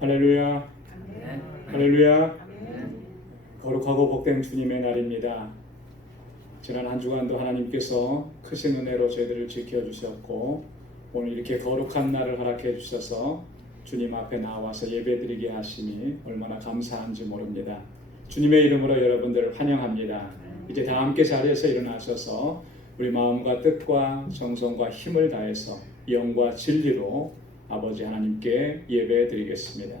할렐루야. 할렐루야. 거룩하고 복된 주님의 날입니다. 지난 한 주간도 하나님께서 크신 은혜로 저희들을 지켜주셨고 오늘 이렇게 거룩한 날을 허락해 주셔서 주님 앞에 나와서 예배드리게 하시니 얼마나 감사한지 모릅니다. 주님의 이름으로 여러분들을 환영합니다. 이제 다 함께 자리에서 일어나셔서 우리 마음과 뜻과 정성과 힘을 다해서 영과 진리로 아버지 하나님께 예배드리겠습니다.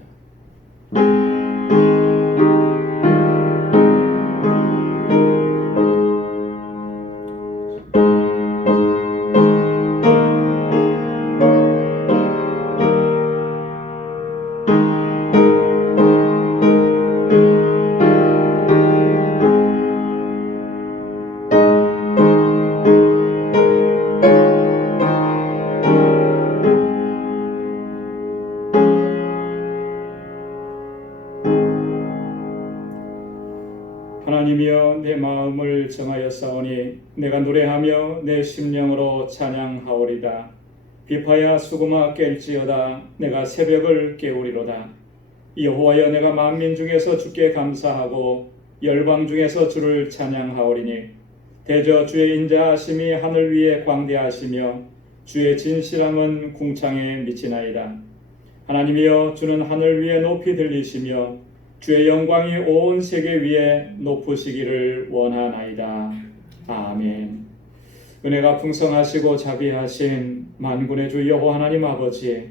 하나님이여 내 마음을 정하였사오니 내가 노래하며 내 심령으로 찬양하오리다. 비파야 수금아 깰지어다. 내가 새벽을 깨우리로다. 여호와여 내가 만민 중에서 주께 감사하고 열방 중에서 주를 찬양하오리니 대저 주의 인자하심이 하늘 위에 광대하시며 주의 진실함은 궁창에 미치나이다. 하나님이여 주는 하늘 위에 높이 들리시며 주의 영광이 온 세계 위에 높으시기를 원하나이다. 아멘. 은혜가 풍성하시고 자비하신 만군의 주 여호와 하나님 아버지,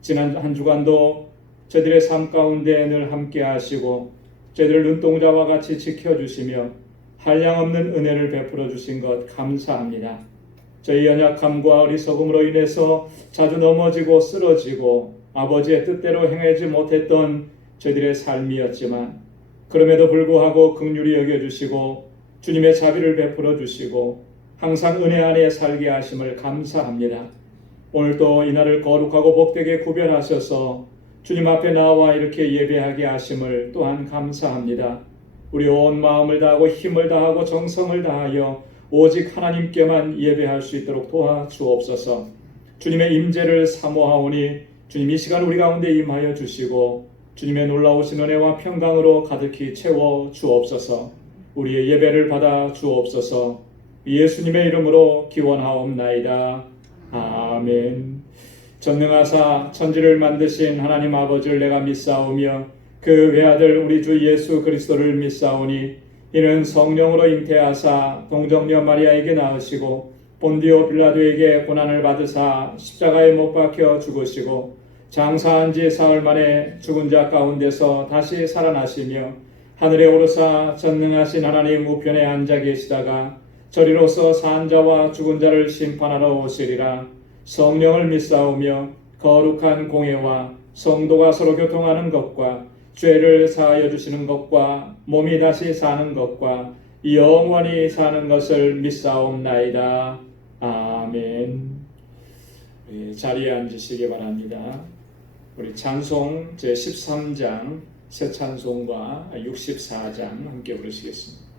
지난 한 주간도 저희들의 삶 가운데 늘 함께 하시고 저희들을 눈동자와 같이 지켜주시며 한량없는 은혜를 베풀어 주신 것 감사합니다. 저희 연약함과 어리석음으로 인해서 자주 넘어지고 쓰러지고 아버지의 뜻대로 행하지 못했던 저희들의 삶이었지만 그럼에도 불구하고 긍휼히 여겨주시고 주님의 자비를 베풀어 주시고 항상 은혜 안에 살게 하심을 감사합니다. 오늘도 이날을 거룩하고 복되게 구별하셔서 주님 앞에 나와 이렇게 예배하게 하심을 또한 감사합니다. 우리 온 마음을 다하고 힘을 다하고 정성을 다하여 오직 하나님께만 예배할 수 있도록 도와주옵소서. 주님의 임재를 사모하오니 주님 이 시간 우리 가운데 임하여 주시고 주님의 놀라우신 은혜와 평강으로 가득히 채워 주옵소서. 우리의 예배를 받아 주옵소서. 예수님의 이름으로 기원하옵나이다. 아멘. 전능하사 천지를 만드신 하나님 아버지를 내가 믿사오며 그 외아들 우리 주 예수 그리스도를 믿사오니 이는 성령으로 잉태하사 동정녀 마리아에게 낳으시고 본디오 빌라도에게 고난을 받으사 십자가에 못 박혀 죽으시고 장사한 지 사흘 만에 죽은 자 가운데서 다시 살아나시며 하늘에 오르사 전능하신 하나님 우편에 앉아 계시다가 저리로서 산 자와 죽은 자를 심판하러 오시리라. 성령을 믿사오며 거룩한 공회와 성도가 서로 교통하는 것과 죄를 사하여 주시는 것과 몸이 다시 사는 것과 영원히 사는 것을 믿사옵나이다. 아멘. 자리에 앉으시기 바랍니다. 우리 찬송 제13장 새 찬송과 64장 함께 부르시겠습니다.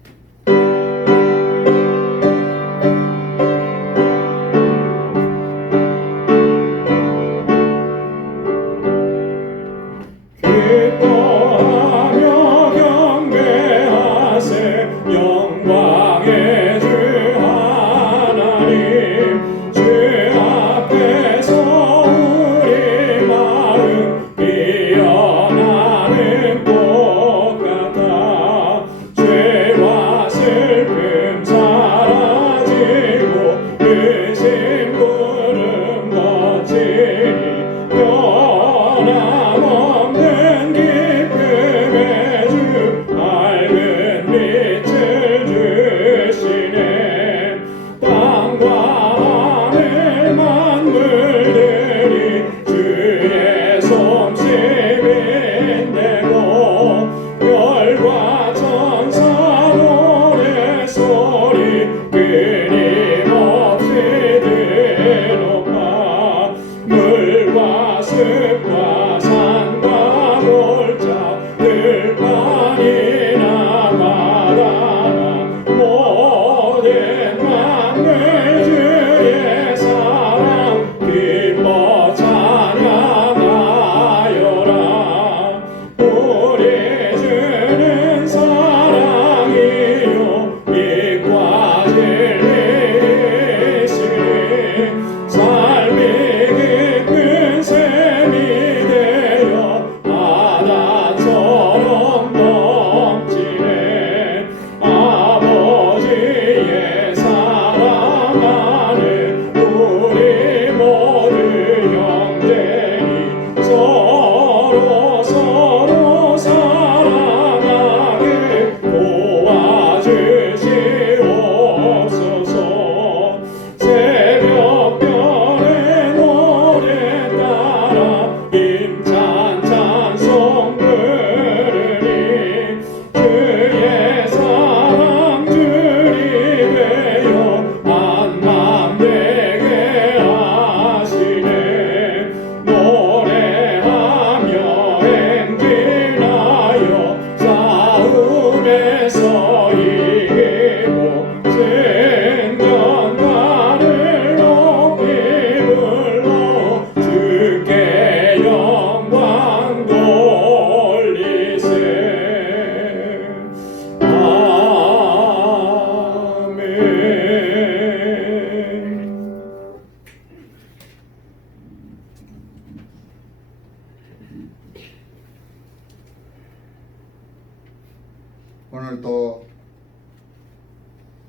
오늘도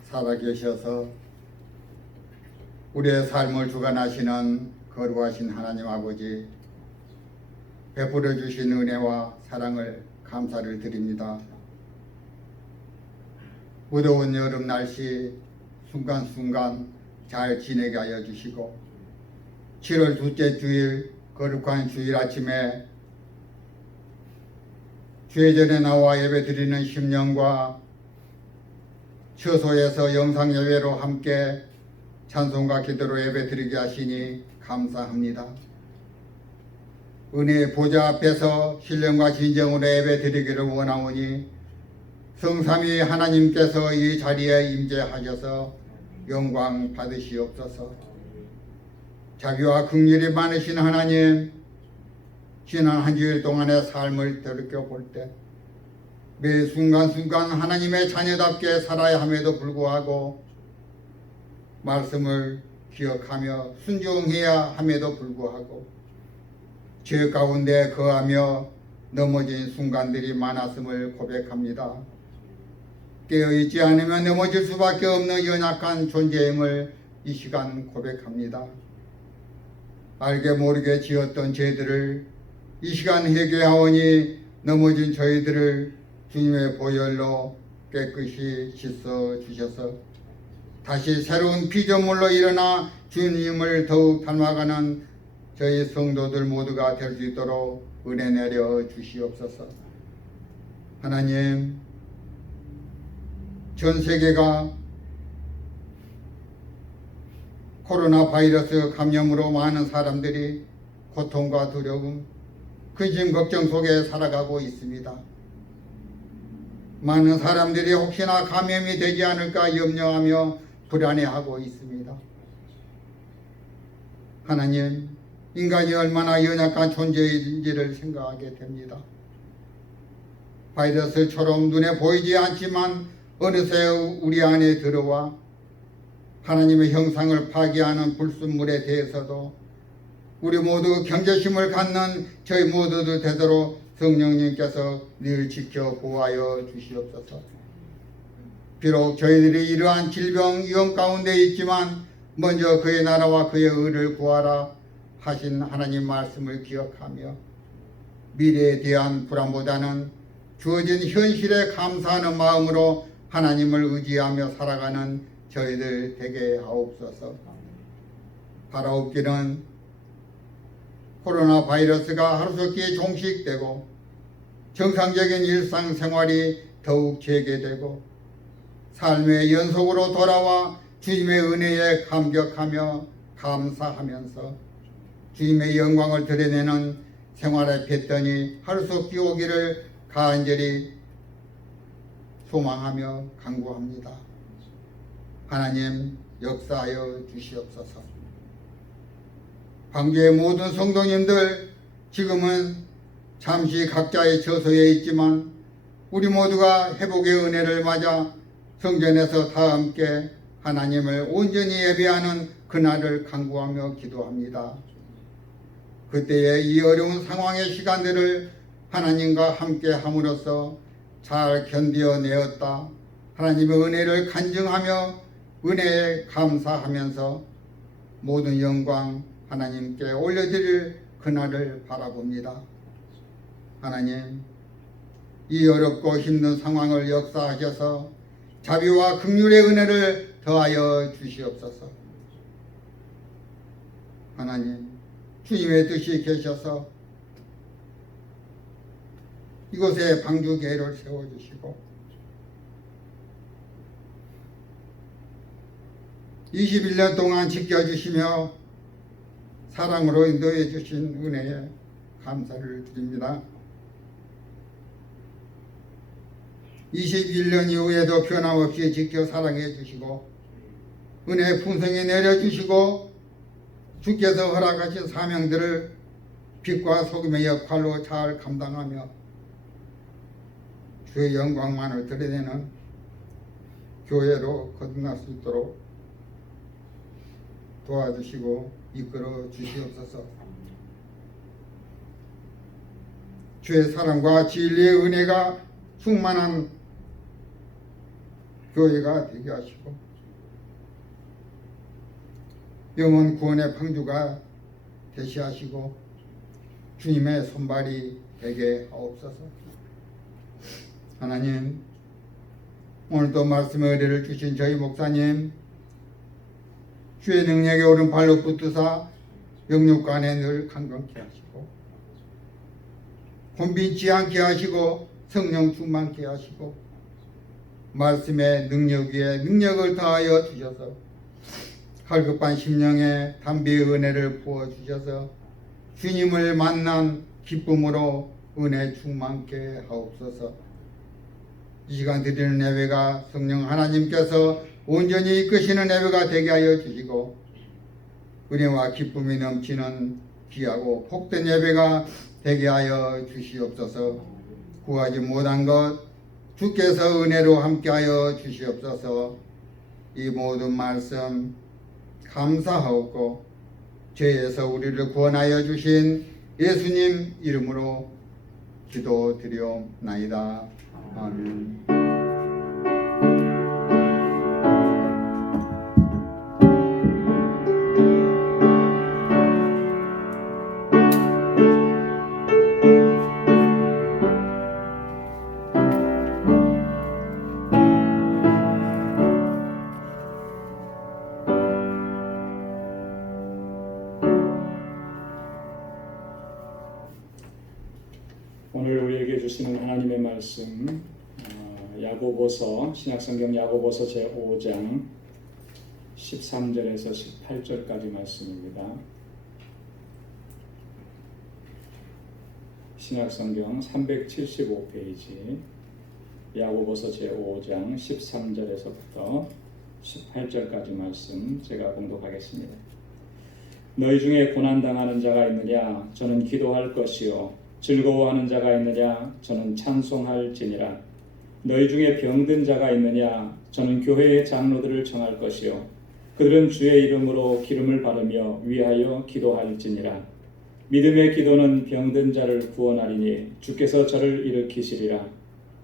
살아계셔서 우리의 삶을 주관하시는 거룩하신 하나님 아버지, 베풀어 주신 은혜와 사랑을 감사를 드립니다. 무더운 여름 날씨 순간순간 잘 지내게 하여 주시고, 7월 둘째 주일 거룩한 주일 아침에 주의 전에 나와 예배 드리는 심령과 처소에서 영상 예배로 함께 찬송과 기도로 예배 드리게 하시니 감사합니다. 은혜의 보좌 앞에서 신령과 진정으로 예배 드리기를 원하오니 성삼위 하나님께서 이 자리에 임재하셔서 영광 받으시옵소서. 자비와 긍휼이 많으신 하나님, 지난 한 주일 동안의 삶을 돌이켜볼 때 매 순간순간 하나님의 자녀답게 살아야 함에도 불구하고, 말씀을 기억하며 순종해야 함에도 불구하고 죄 가운데 거하며 넘어진 순간들이 많았음을 고백합니다. 깨어있지 않으면 넘어질 수밖에 없는 연약한 존재임을 이 시간 고백합니다. 알게 모르게 지었던 죄들을 이 시간 회개하오니 넘어진 저희들을 주님의 보혈로 깨끗이 씻어 주셔서 다시 새로운 피조물로 일어나 주님을 더욱 닮아가는 저희 성도들 모두가 될 수 있도록 은혜 내려 주시옵소서. 하나님, 전 세계가 코로나 바이러스 감염으로 많은 사람들이 고통과 두려움, 근심 걱정 속에 살아가고 있습니다. 많은 사람들이 혹시나 감염이 되지 않을까 염려하며 불안해하고 있습니다. 하나님, 인간이 얼마나 연약한 존재인지를 생각하게 됩니다. 바이러스처럼 눈에 보이지 않지만 어느새 우리 안에 들어와 하나님의 형상을 파괴하는 불순물에 대해서도 우리 모두 경계심을 갖는 저희 모두들 되도록 성령님께서 늘 지켜 보호하여 주시옵소서. 비록 저희들이 이러한 질병 위험 가운데 있지만 먼저 그의 나라와 그의 의를 구하라 하신 하나님 말씀을 기억하며 미래에 대한 불안보다는 주어진 현실에 감사하는 마음으로 하나님을 의지하며 살아가는 저희들 되게 하옵소서. 바라옵기는 코로나 바이러스가 하루속히 종식되고 정상적인 일상생활이 더욱 재개되고 삶의 연속으로 돌아와 주님의 은혜에 감격하며 감사하면서 주님의 영광을 드러내는 생활의 패턴이 하루속히 오기를 간절히 소망하며 간구합니다. 하나님, 역사하여 주시옵소서. 광주의 모든 성도님들, 지금은 잠시 각자의 처소에 있지만 우리 모두가 회복의 은혜를 맞아 성전에서 다 함께 하나님을 온전히 예배하는 그날을 간구하며 기도합니다. 그때의 이 어려운 상황의 시간들을 하나님과 함께 함으로써 잘 견뎌내었다 하나님의 은혜를 간증하며 은혜에 감사하면서 모든 영광 하나님께 올려드릴 그날을 바라봅니다. 하나님, 이 어렵고 힘든 상황을 역사하셔서 자비와 긍휼의 은혜를 더하여 주시옵소서. 하나님, 주님의 뜻이 계셔서 이곳에 방주교회를 세워주시고 21년 동안 지켜주시며 사랑으로 인도해 주신 은혜에 감사를 드립니다. 21년 이후에도 변함없이 지켜 사랑해 주시고 은혜 풍성히 내려주시고 주께서 허락하신 사명들을 빛과 소금의 역할로 잘 감당하며 주의 영광만을 드러내는 교회로 거듭날 수 있도록 도와주시고 이끌어 주시옵소서. 주의 사랑과 진리의 은혜가 충만한 교회가 되게 하시고 영혼 구원의 방주가 되시 하시고 주님의 손발이 되게 하옵소서. 하나님, 오늘도 말씀의 의뢰를 주신 저희 목사님 주의 능력에 오른발로 붙드사 영육간에 늘 강건케 하시고 곤비지 않게 하시고 성령 충만케 하시고 말씀의 능력 위에 능력을 더하여 주셔서 갈급한 심령에 담비의 은혜를 부어주셔서 주님을 만난 기쁨으로 은혜 충만케 하옵소서. 이 시간 드리는 예배가 성령 하나님께서 온전히 이끄시는 예배가 되게 하여 주시고 은혜와 기쁨이 넘치는 귀하고 복된 예배가 되게 하여 주시옵소서. 구하지 못한 것 주께서 은혜로 함께하여 주시옵소서. 이 모든 말씀 감사하옵고 죄에서 우리를 구원하여 주신 예수님 이름으로 기도드리옵나이다. 아멘. 오늘 우리에게 주시는 하나님의 말씀 야고보서 신약성경 야고보서 제5장 13절에서 18절까지 말씀입니다. 신약성경 375페이지 야고보서 제5장 13절에서부터 18절까지 말씀 제가 봉독하겠습니다. 너희 중에 고난당하는 자가 있느냐? 저는 기도할 것이요 즐거워하는 자가 있느냐? 저는 찬송할지니라. 너희 중에 병든 자가 있느냐? 저는 교회의 장로들을 청할 것이요 그들은 주의 이름으로 기름을 바르며 위하여 기도할지니라. 믿음의 기도는 병든 자를 구원하리니 주께서 저를 일으키시리라.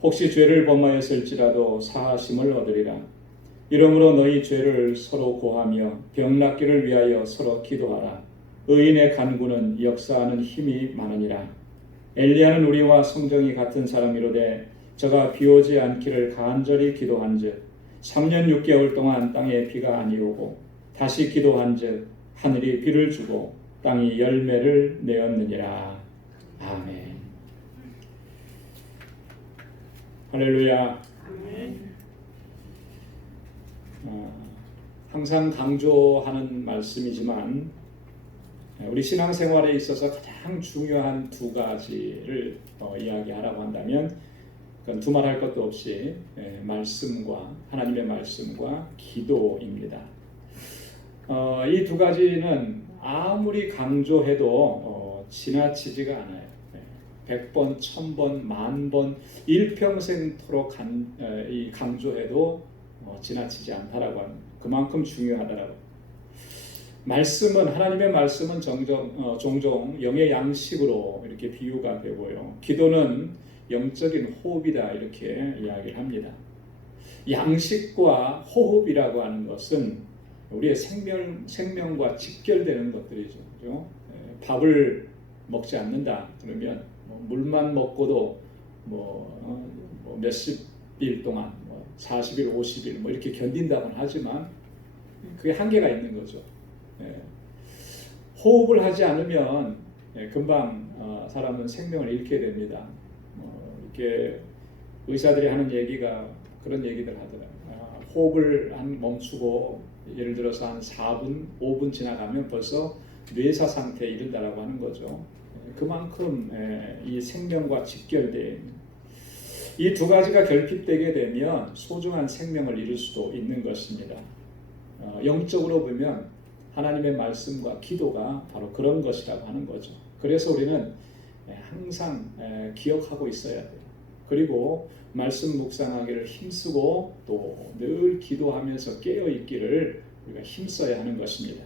혹시 죄를 범하였을지라도 사하심을 얻으리라. 이러므로 너희 죄를 서로 고하며 병 낫기를 위하여 서로 기도하라. 의인의 간구는 역사하는 힘이 많으니라. 엘리야는 우리와 성정이 같은 사람이로되 저가 비 오지 않기를 간절히 기도한즉 3년 6개월 동안 땅에 비가 아니오고 다시 기도한즉 하늘이 비를 주고 땅이 열매를 내었느니라. 아멘. 할렐루야. 항상 강조하는 말씀이지만 우리 신앙생활에 있어서 가장 중요한 두 가지를 이야기하라고 한다면 그건 두말할 것도 없이 말씀과 하나님의 말씀과 기도입니다. 이 두 가지는 아무리 강조해도 지나치지가 않아요. 100번, 1000번, 10,000번 일평생토록 강조해도 지나치지 않다라고 하는 그만큼 중요하다라고. 말씀은 하나님의 말씀은 종종 영의 양식으로 이렇게 비유가 되고요. 기도는 영적인 호흡이다 이렇게 이야기를 합니다. 양식과 호흡이라고 하는 것은 우리의 생명과 직결되는 것들이죠. 그렇죠? 밥을 먹지 않는다 그러면 물만 먹고도 몇십 일 동안 40일, 50일 이렇게 견딘다고는 하지만 그게 한계가 있는 거죠. 호흡을 하지 않으면 금방 사람은 생명을 잃게 됩니다. 이렇게 의사들이 하는 얘기가 그런 얘기들 하더라고요. 호흡을 멈추고 예를 들어서 한 4분, 5분 지나가면 벌써 뇌사 상태에 이른다라고 하는 거죠. 그만큼 이 생명과 직결된 이 두 가지가 결핍되게 되면 소중한 생명을 잃을 수도 있는 것입니다. 영적으로 보면 하나님의 말씀과 기도가 바로 그런 것이라고 하는 거죠. 그래서 우리는 항상 기억하고 있어야 돼요. 그리고 말씀 묵상하기를 힘쓰고 또 늘 기도하면서 깨어있기를 우리가 힘써야 하는 것입니다.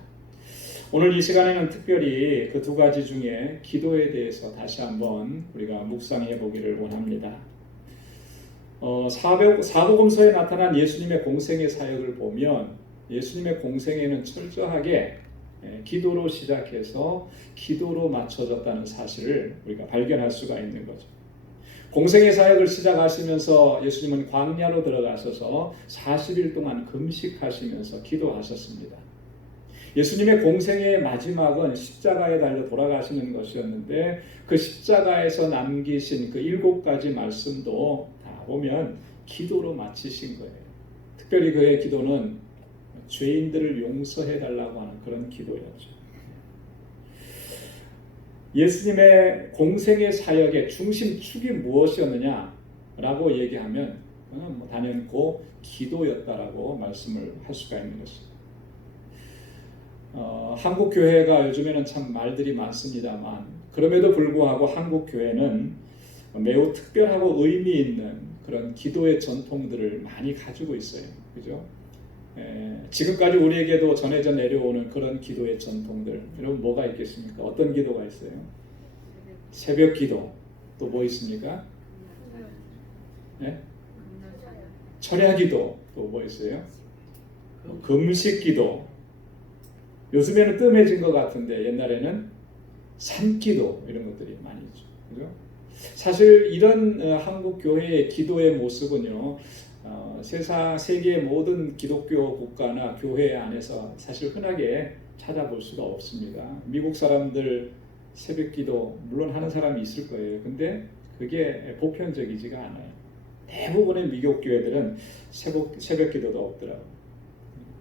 오늘 이 시간에는 특별히 그 두 가지 중에 기도에 대해서 다시 한번 우리가 묵상해 보기를 원합니다. 사복음서에 나타난 예수님의 공생의 사역을 보면 예수님의 공생에는 철저하게 기도로 시작해서 기도로 맞춰졌다는 사실을 우리가 발견할 수가 있는 거죠. 공생의 사역을 시작하시면서 예수님은 광야로 들어가셔서 40일 동안 금식하시면서 기도하셨습니다. 예수님의 공생의 마지막은 십자가에 달려 돌아가시는 것이었는데 그 십자가에서 남기신 그 7가지 말씀도 다 보면 기도로 마치신 거예요. 특별히 그의 기도는 죄인들을 용서해 달라고 하는 그런 기도였죠. 예수님의 공생의 사역의 중심축이 무엇이었느냐라고 얘기하면 그건 단연코 기도였다라고 말씀을 할 수가 있는 것입니다. 한국 교회가 요즘에는 참 말들이 많습니다만 그럼에도 불구하고 한국 교회는 매우 특별하고 의미 있는 그런 기도의 전통들을 많이 가지고 있어요. 그죠? 지금까지 우리에게도 전해져 내려오는 그런 기도의 전통들, 여러분 뭐가 있겠습니까? 어떤 기도가 있어요? 새벽 기도. 또 뭐 있습니까? 네? 철야 기도. 또 뭐 있어요? 금식 기도. 요즘에는 뜸해진 것 같은데 옛날에는 산기도 이런 것들이 많이 있죠. 그죠? 사실 이런 한국 교회의 기도의 모습은요, 세계의 모든 기독교 국가나 교회 안에서 사실 흔하게 찾아볼 수가 없습니다. 미국 사람들 새벽기도 물론 하는 사람이 있을 거예요. 근데 그게 보편적이지가 않아요. 대부분의 미국 교회들은 새벽기도도 없더라고요.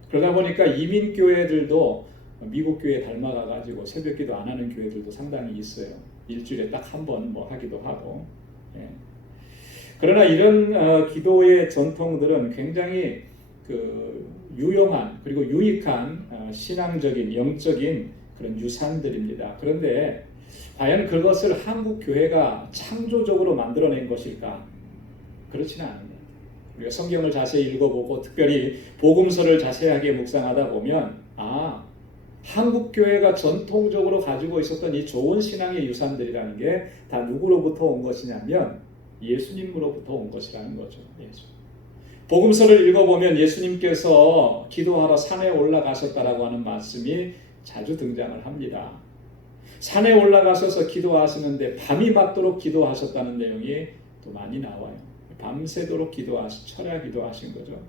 그러다 보니까 이민 교회들도 미국 교회에 닮아가가지고 새벽기도 안 하는 교회들도 상당히 있어요. 일주일에 딱 한 번 뭐 하기도 하고. 예. 그러나 이런 기도의 전통들은 굉장히 유용한 그리고 유익한 신앙적인 영적인 그런 유산들입니다. 그런데 과연 그것을 한국 교회가 창조적으로 만들어낸 것일까? 그렇지는 않습니다. 우리가 성경을 자세히 읽어보고 특별히 복음서를 자세하게 묵상하다 보면 한국 교회가 전통적으로 가지고 있었던 이 좋은 신앙의 유산들이라는 게 다 누구로부터 온 것이냐면 예수님으로부터 온 것이라는 거죠. 예수. 복음서를 읽어보면 예수님께서 기도하러 산에 올라가셨다라고 하는 말씀이 자주 등장을 합니다. 산에 올라가셔서 기도하시는데 밤이 맞도록 기도하셨다는 내용이 또 많이 나와요. 밤새도록 철야 기도하신 거죠.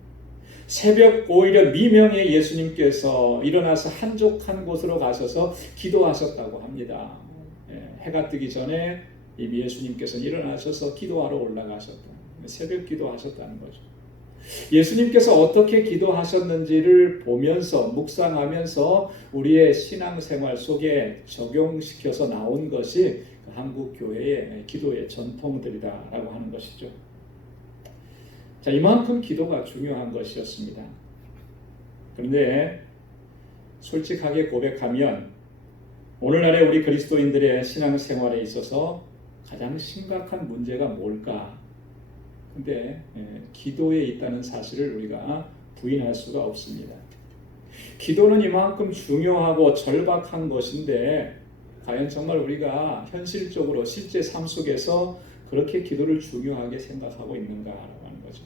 새벽 오히려 미명에 예수님께서 일어나서 한적한 곳으로 가셔서 기도하셨다고 합니다. 해가 뜨기 전에 이미 예수님께서 일어나셔서 기도하러 올라가셨다. 새벽 기도하셨다는 거죠. 예수님께서 어떻게 기도하셨는지를 보면서 묵상하면서 우리의 신앙생활 속에 적용시켜서 나온 것이 한국 교회의 기도의 전통들이다라고 하는 것이죠. 자, 이만큼 기도가 중요한 것이었습니다. 그런데 솔직하게 고백하면 오늘날의 우리 그리스도인들의 신앙생활에 있어서 가장 심각한 문제가 뭘까? 근데 기도에 있다는 사실을 우리가 부인할 수가 없습니다. 기도는 이만큼 중요하고 절박한 것인데 과연 정말 우리가 현실적으로 실제 삶 속에서 그렇게 기도를 중요하게 생각하고 있는가라고 하는 거죠.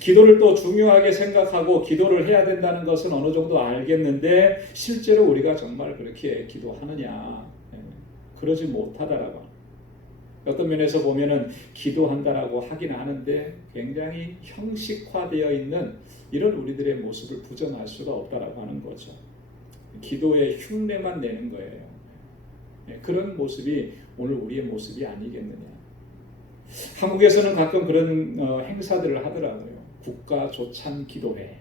기도를 또 중요하게 생각하고 기도를 해야 된다는 것은 어느 정도 알겠는데 실제로 우리가 정말 그렇게 기도하느냐? 그러지 못하다라고. 어떤 면에서 보면은 기도한다라고 하긴 하는데 굉장히 형식화되어 있는 이런 우리들의 모습을 부정할 수가 없다라고 하는 거죠. 기도의 흉내만 내는 거예요. 그런 모습이 오늘 우리의 모습이 아니겠느냐. 한국에서는 가끔 그런 행사들을 하더라고요. 국가조찬 기도회.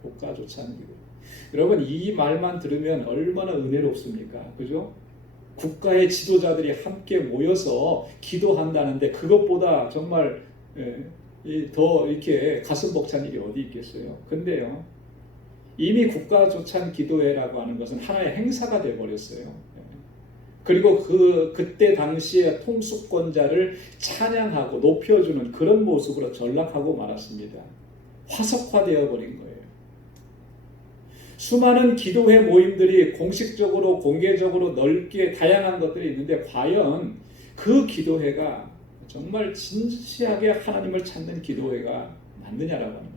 국가조찬 기도. 여러분 이 말만 들으면 얼마나 은혜롭습니까? 그죠? 국가의 지도자들이 함께 모여서 기도한다는데 그것보다 정말 더 이렇게 가슴 벅찬 일이 어디 있겠어요? 근데요, 이미 국가조찬 기도회라고 하는 것은 하나의 행사가 되어버렸어요. 그리고 그때 당시에 통수권자를 찬양하고 높여주는 그런 모습으로 전락하고 말았습니다. 화석화되어 버린 거예요. 수많은 기도회 모임들이 공식적으로 공개적으로 넓게 다양한 것들이 있는데 과연 그 기도회가 정말 진지하게 하나님을 찾는 기도회가 맞느냐라고 하는 거예요.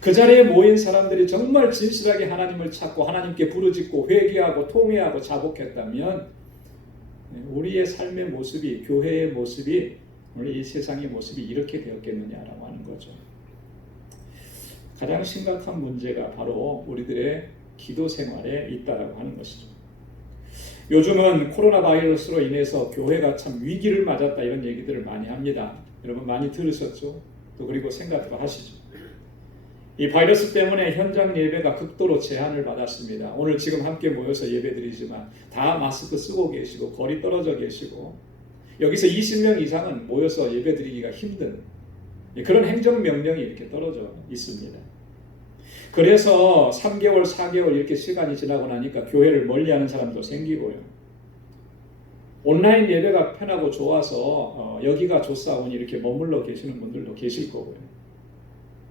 그 자리에 모인 사람들이 정말 진실하게 하나님을 찾고 하나님께 부르짖고 회개하고 통회하고 자복했다면 우리의 삶의 모습이, 교회의 모습이, 우리 이 세상의 모습이 이렇게 되었겠느냐라고 하는 거죠. 가장 심각한 문제가 바로 우리들의 기도 생활에 있다라고 하는 것이죠. 요즘은 코로나 바이러스로 인해서 교회가 참 위기를 맞았다 이런 얘기들을 많이 합니다. 여러분 많이 들으셨죠? 또 그리고 생각도 하시죠. 이 바이러스 때문에 현장 예배가 극도로 제한을 받았습니다. 오늘 지금 함께 모여서 예배드리지만 다 마스크 쓰고 계시고 거리 떨어져 계시고 여기서 20명 이상은 모여서 예배드리기가 힘든 그런 행정명령이 이렇게 떨어져 있습니다. 그래서 3개월, 4개월 이렇게 시간이 지나고 나니까 교회를 멀리하는 사람도 생기고요. 온라인 예배가 편하고 좋아서 여기가 좋사오니 이렇게 머물러 계시는 분들도 계실 거고요.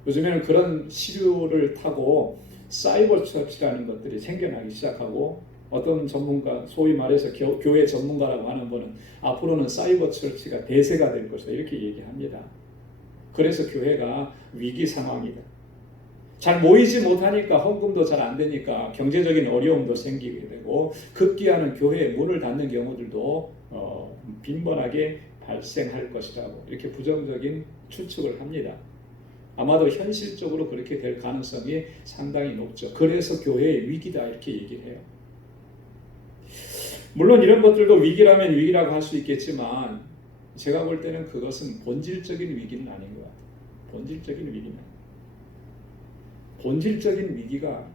요즘에는 그런 시류를 타고 사이버 처치라는 것들이 생겨나기 시작하고 어떤 전문가, 소위 말해서 교회 전문가라고 하는 분은 앞으로는 사이버 처치가 대세가 될 것이다 이렇게 얘기합니다. 그래서 교회가 위기 상황이다. 잘 모이지 못하니까 헌금도 잘 안 되니까 경제적인 어려움도 생기게 되고 급기야는 교회에 문을 닫는 경우들도 빈번하게 발생할 것이라고 이렇게 부정적인 추측을 합니다. 아마도 현실적으로 그렇게 될 가능성이 상당히 높죠. 그래서 교회의 위기다 이렇게 얘기를 해요. 물론 이런 것들도 위기라면 위기라고 할 수 있겠지만 제가 볼 때는 그것은 본질적인 위기는 아닌 것 같아요. 본질적인 위기는. 본질적인 위기가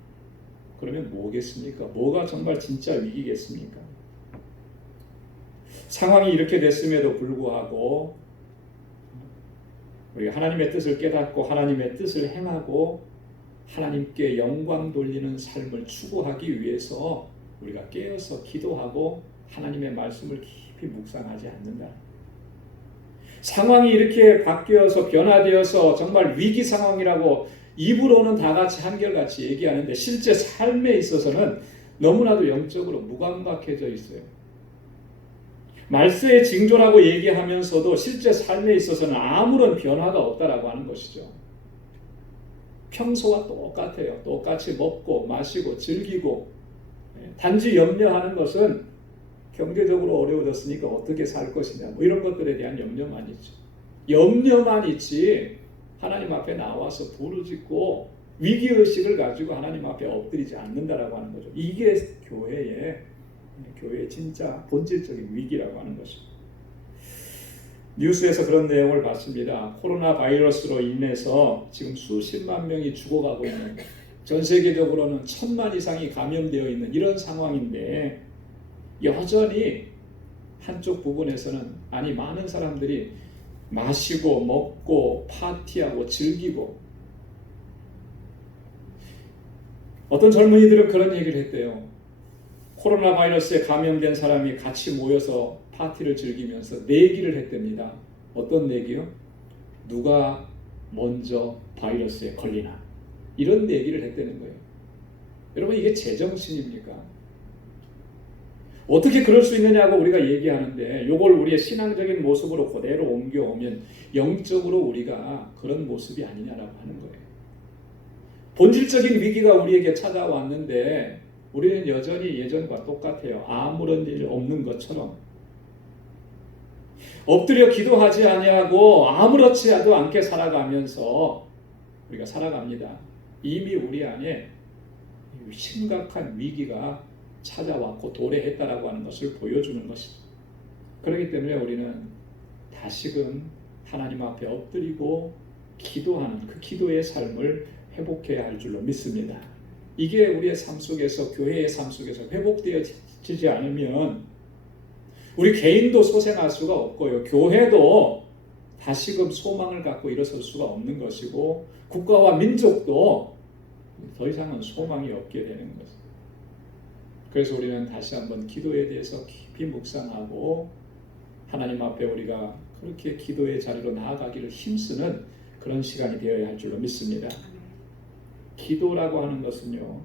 그러면 뭐겠습니까? 뭐가 정말 진짜 위기겠습니까? 상황이 이렇게 됐음에도 불구하고 우리가 하나님의 뜻을 깨닫고 하나님의 뜻을 행하고 하나님께 영광 돌리는 삶을 추구하기 위해서 우리가 깨어서 기도하고 하나님의 말씀을 깊이 묵상하지 않는다. 상황이 이렇게 바뀌어서 변화되어서 정말 위기 상황이라고 입으로는 다 같이 한결같이 얘기하는데 실제 삶에 있어서는 너무나도 영적으로 무감각해져 있어요. 말세의 징조라고 얘기하면서도 실제 삶에 있어서는 아무런 변화가 없다라고 하는 것이죠. 평소와 똑같아요. 똑같이 먹고 마시고 즐기고 단지 염려하는 것은 경제적으로 어려워졌으니까 어떻게 살 것이냐 뭐 이런 것들에 대한 염려만 있죠. 염려만 있지 하나님 앞에 나와서 부르짖고 위기의식을 가지고 하나님 앞에 엎드리지 않는다라고 하는 거죠. 이게 교회의 진짜 본질적인 위기라고 하는 것입니다. 뉴스에서 그런 내용을 봤습니다. 코로나 바이러스로 인해서 지금 수십만 명이 죽어가고 있는, 전 세계적으로는 1,000만 이상이 감염되어 있는 이런 상황인데 여전히 한쪽 부분에서는 많은 사람들이 마시고 먹고 파티하고 즐기고 어떤 젊은이들은 그런 얘기를 했대요. 코로나 바이러스에 감염된 사람이 같이 모여서 파티를 즐기면서 내기를 했답니다. 어떤 내기요? 누가 먼저 바이러스에 걸리나 이런 내기를 했다는 거예요. 여러분 이게 제정신입니까? 어떻게 그럴 수 있느냐고 우리가 얘기하는데 이걸 우리의 신앙적인 모습으로 그대로 옮겨오면 영적으로 우리가 그런 모습이 아니냐라고 하는 거예요. 본질적인 위기가 우리에게 찾아왔는데 우리는 여전히 예전과 똑같아요. 아무런 일 없는 것처럼 엎드려 기도하지 아니하고 아무렇지도 않게 살아가면서 우리가 살아갑니다. 이미 우리 안에 심각한 위기가 찾아왔고 도래했다라고 하는 것을 보여주는 것이죠. 그렇기 때문에 우리는 다시금 하나님 앞에 엎드리고 기도하는 그 기도의 삶을 회복해야 할 줄로 믿습니다. 이게 우리의 삶 속에서, 교회의 삶 속에서 회복되어지지 않으면 우리 개인도 소생할 수가 없고요. 교회도 다시금 소망을 갖고 일어설 수가 없는 것이고 국가와 민족도 더 이상은 소망이 없게 되는 것입니다. 그래서 우리는 다시 한번 기도에 대해서 깊이 묵상하고 하나님 앞에 우리가 그렇게 기도의 자리로 나아가기를 힘쓰는 그런 시간이 되어야 할 줄로 믿습니다. 기도라고 하는 것은요,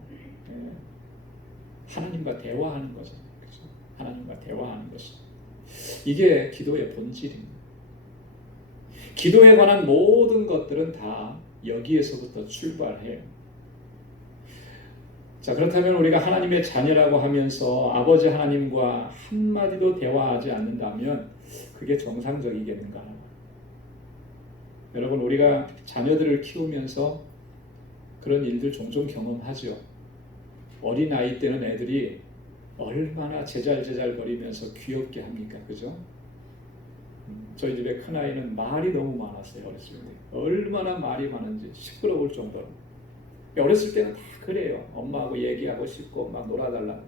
하나님과 대화하는 거죠. 그렇죠? 하나님과 대화하는 것이 이게 기도의 본질입니다. 기도에 관한 모든 것들은 다 여기에서부터 출발해요. 자, 그렇다면 우리가 하나님의 자녀라고 하면서 아버지 하나님과 한마디도 대화하지 않는다면 그게 정상적이겠는가? 여러분, 우리가 자녀들을 키우면서 그런 일들 종종 경험하죠. 어린아이 때는 애들이 얼마나 제잘제잘 거리면서 귀엽게 합니까? 그죠? 저희 집에 큰아이는 말이 너무 많았어요. 어렸을 때 얼마나 말이 많은지 시끄러울 정도로. 어렸을 때는 다 그래요. 엄마하고 얘기하고 싶고 막 놀아달라고.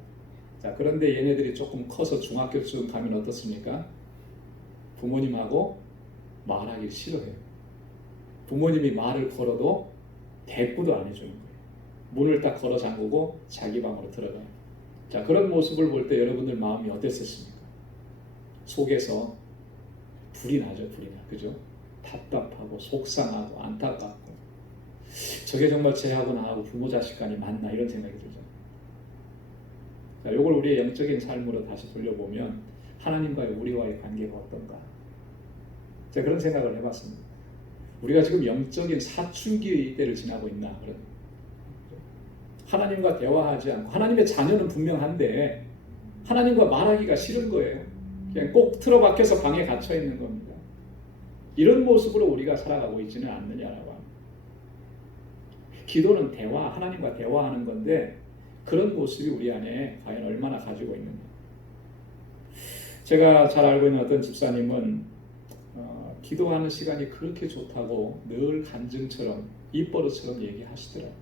자, 그런데 얘네들이 조금 커서 중학교쯤 가면 어떻습니까? 부모님하고 말하기 싫어해요. 부모님이 말을 걸어도 대꾸도 안 해주는 거예요. 문을 딱 걸어 잠그고 자기 방으로 들어가요. 자, 그런 모습을 볼 때 여러분들 마음이 어땠었습니까? 속에서 불이 나죠. 불이 나. 그죠? 답답하고 속상하고 안타깝고 저게 정말 쟤하고 나하고 부모 자식 간이 맞나 이런 생각이 들죠. 자, 이걸 우리의 영적인 삶으로 다시 돌려보면 하나님과의 우리와의 관계가 어떤가? 제가 그런 생각을 해봤습니다. 우리가 지금 영적인 사춘기의 때를 지나고 있나? 그런. 하나님과 대화하지 않고 하나님의 자녀는 분명한데 하나님과 말하기가 싫은 거예요. 그냥 꼭 틀어박혀서 방에 갇혀 있는 겁니다. 이런 모습으로 우리가 살아가고 있지는 않느냐라고 합니다. 기도는 대화, 하나님과 대화하는 건데 그런 모습이 우리 안에 과연 얼마나 가지고 있는가. 제가 잘 알고 있는 어떤 집사님은 기도하는 시간이 그렇게 좋다고 늘 간증처럼 입버릇처럼 얘기하시더라고요.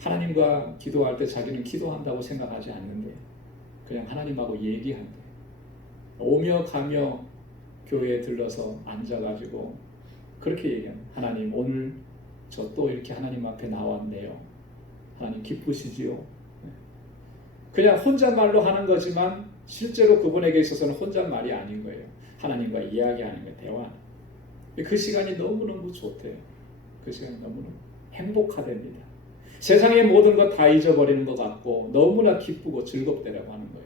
하나님과 기도할 때 자기는 기도한다고 생각하지 않는데 그냥 하나님하고 얘기한대. 오며 가며 교회에 들러서 앉아가지고 그렇게 얘기합니다. 하나님, 오늘 저 또 이렇게 하나님 앞에 나왔네요. 하나님 기쁘시지요? 그냥 혼잣말로 하는 거지만 실제로 그분에게 있어서는 혼잣말이 아닌 거예요. 하나님과 이야기하는 거예요. 대화. 그 시간이 너무너무 좋대요. 그 시간이 너무너무 행복하답니다. 세상의 모든 것 다 잊어버리는 것 같고 너무나 기쁘고 즐겁다라고 하는 거예요.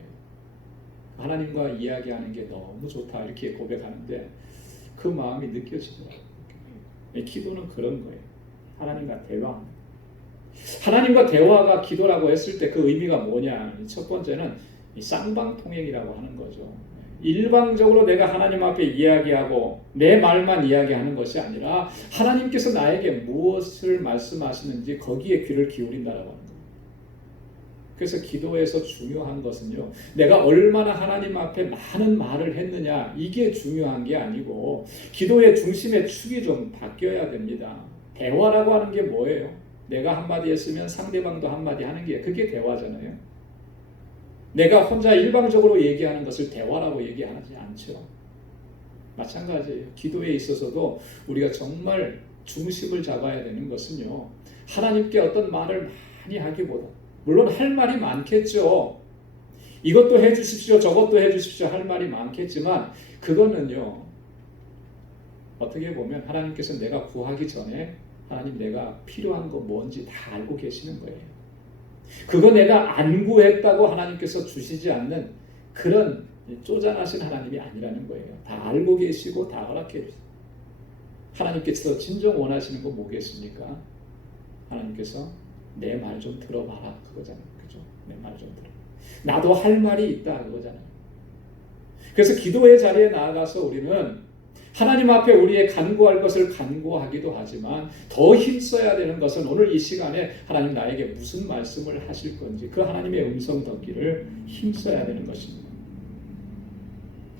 하나님과 이야기하는 게 너무 좋다 이렇게 고백하는데 그 마음이 느껴지더라고요. 기도는 그런 거예요. 하나님과 대화합니다. 하나님과 대화가 기도라고 했을 때 그 의미가 뭐냐? 첫 번째는 쌍방통행이라고 하는 거죠. 일방적으로 내가 하나님 앞에 이야기하고 내 말만 이야기하는 것이 아니라 하나님께서 나에게 무엇을 말씀하시는지 거기에 귀를 기울인다라고 하는 거예요. 그래서 기도에서 중요한 것은요, 내가 얼마나 하나님 앞에 많은 말을 했느냐 이게 중요한 게 아니고 기도의 중심의 축이 좀 바뀌어야 됩니다. 대화라고 하는 게 뭐예요? 내가 한마디 했으면 상대방도 한마디 하는 게 그게 대화잖아요. 내가 혼자 일방적으로 얘기하는 것을 대화라고 얘기하지 않죠. 마찬가지예요. 기도에 있어서도 우리가 정말 중심을 잡아야 되는 것은요, 하나님께 어떤 말을 많이 하기보다, 물론 할 말이 많겠죠. 이것도 해주십시오, 저것도 해주십시오 할 말이 많겠지만 그거는요, 어떻게 보면 하나님께서 내가 구하기 전에 하나님 내가 필요한 거 뭔지 다 알고 계시는 거예요. 그거 내가 안 구했다고 하나님께서 주시지 않는 그런 쪼잔하신 하나님이 아니라는 거예요. 다 알고 계시고 다 허락해 주세요. 하나님께서 진정 원하시는 거 뭐겠습니까? 하나님께서 내 말 좀 들어봐라 그거잖아요. 그죠? 내 말 좀 들어. 나도 할 말이 있다 그거잖아요. 그래서 기도의 자리에 나아가서 우리는 하나님 앞에 우리의 간구할 것을 간구하기도 하지만 더 힘써야 되는 것은 오늘 이 시간에 하나님 나에게 무슨 말씀을 하실 건지 그 하나님의 음성 듣기를 힘써야 되는 것입니다.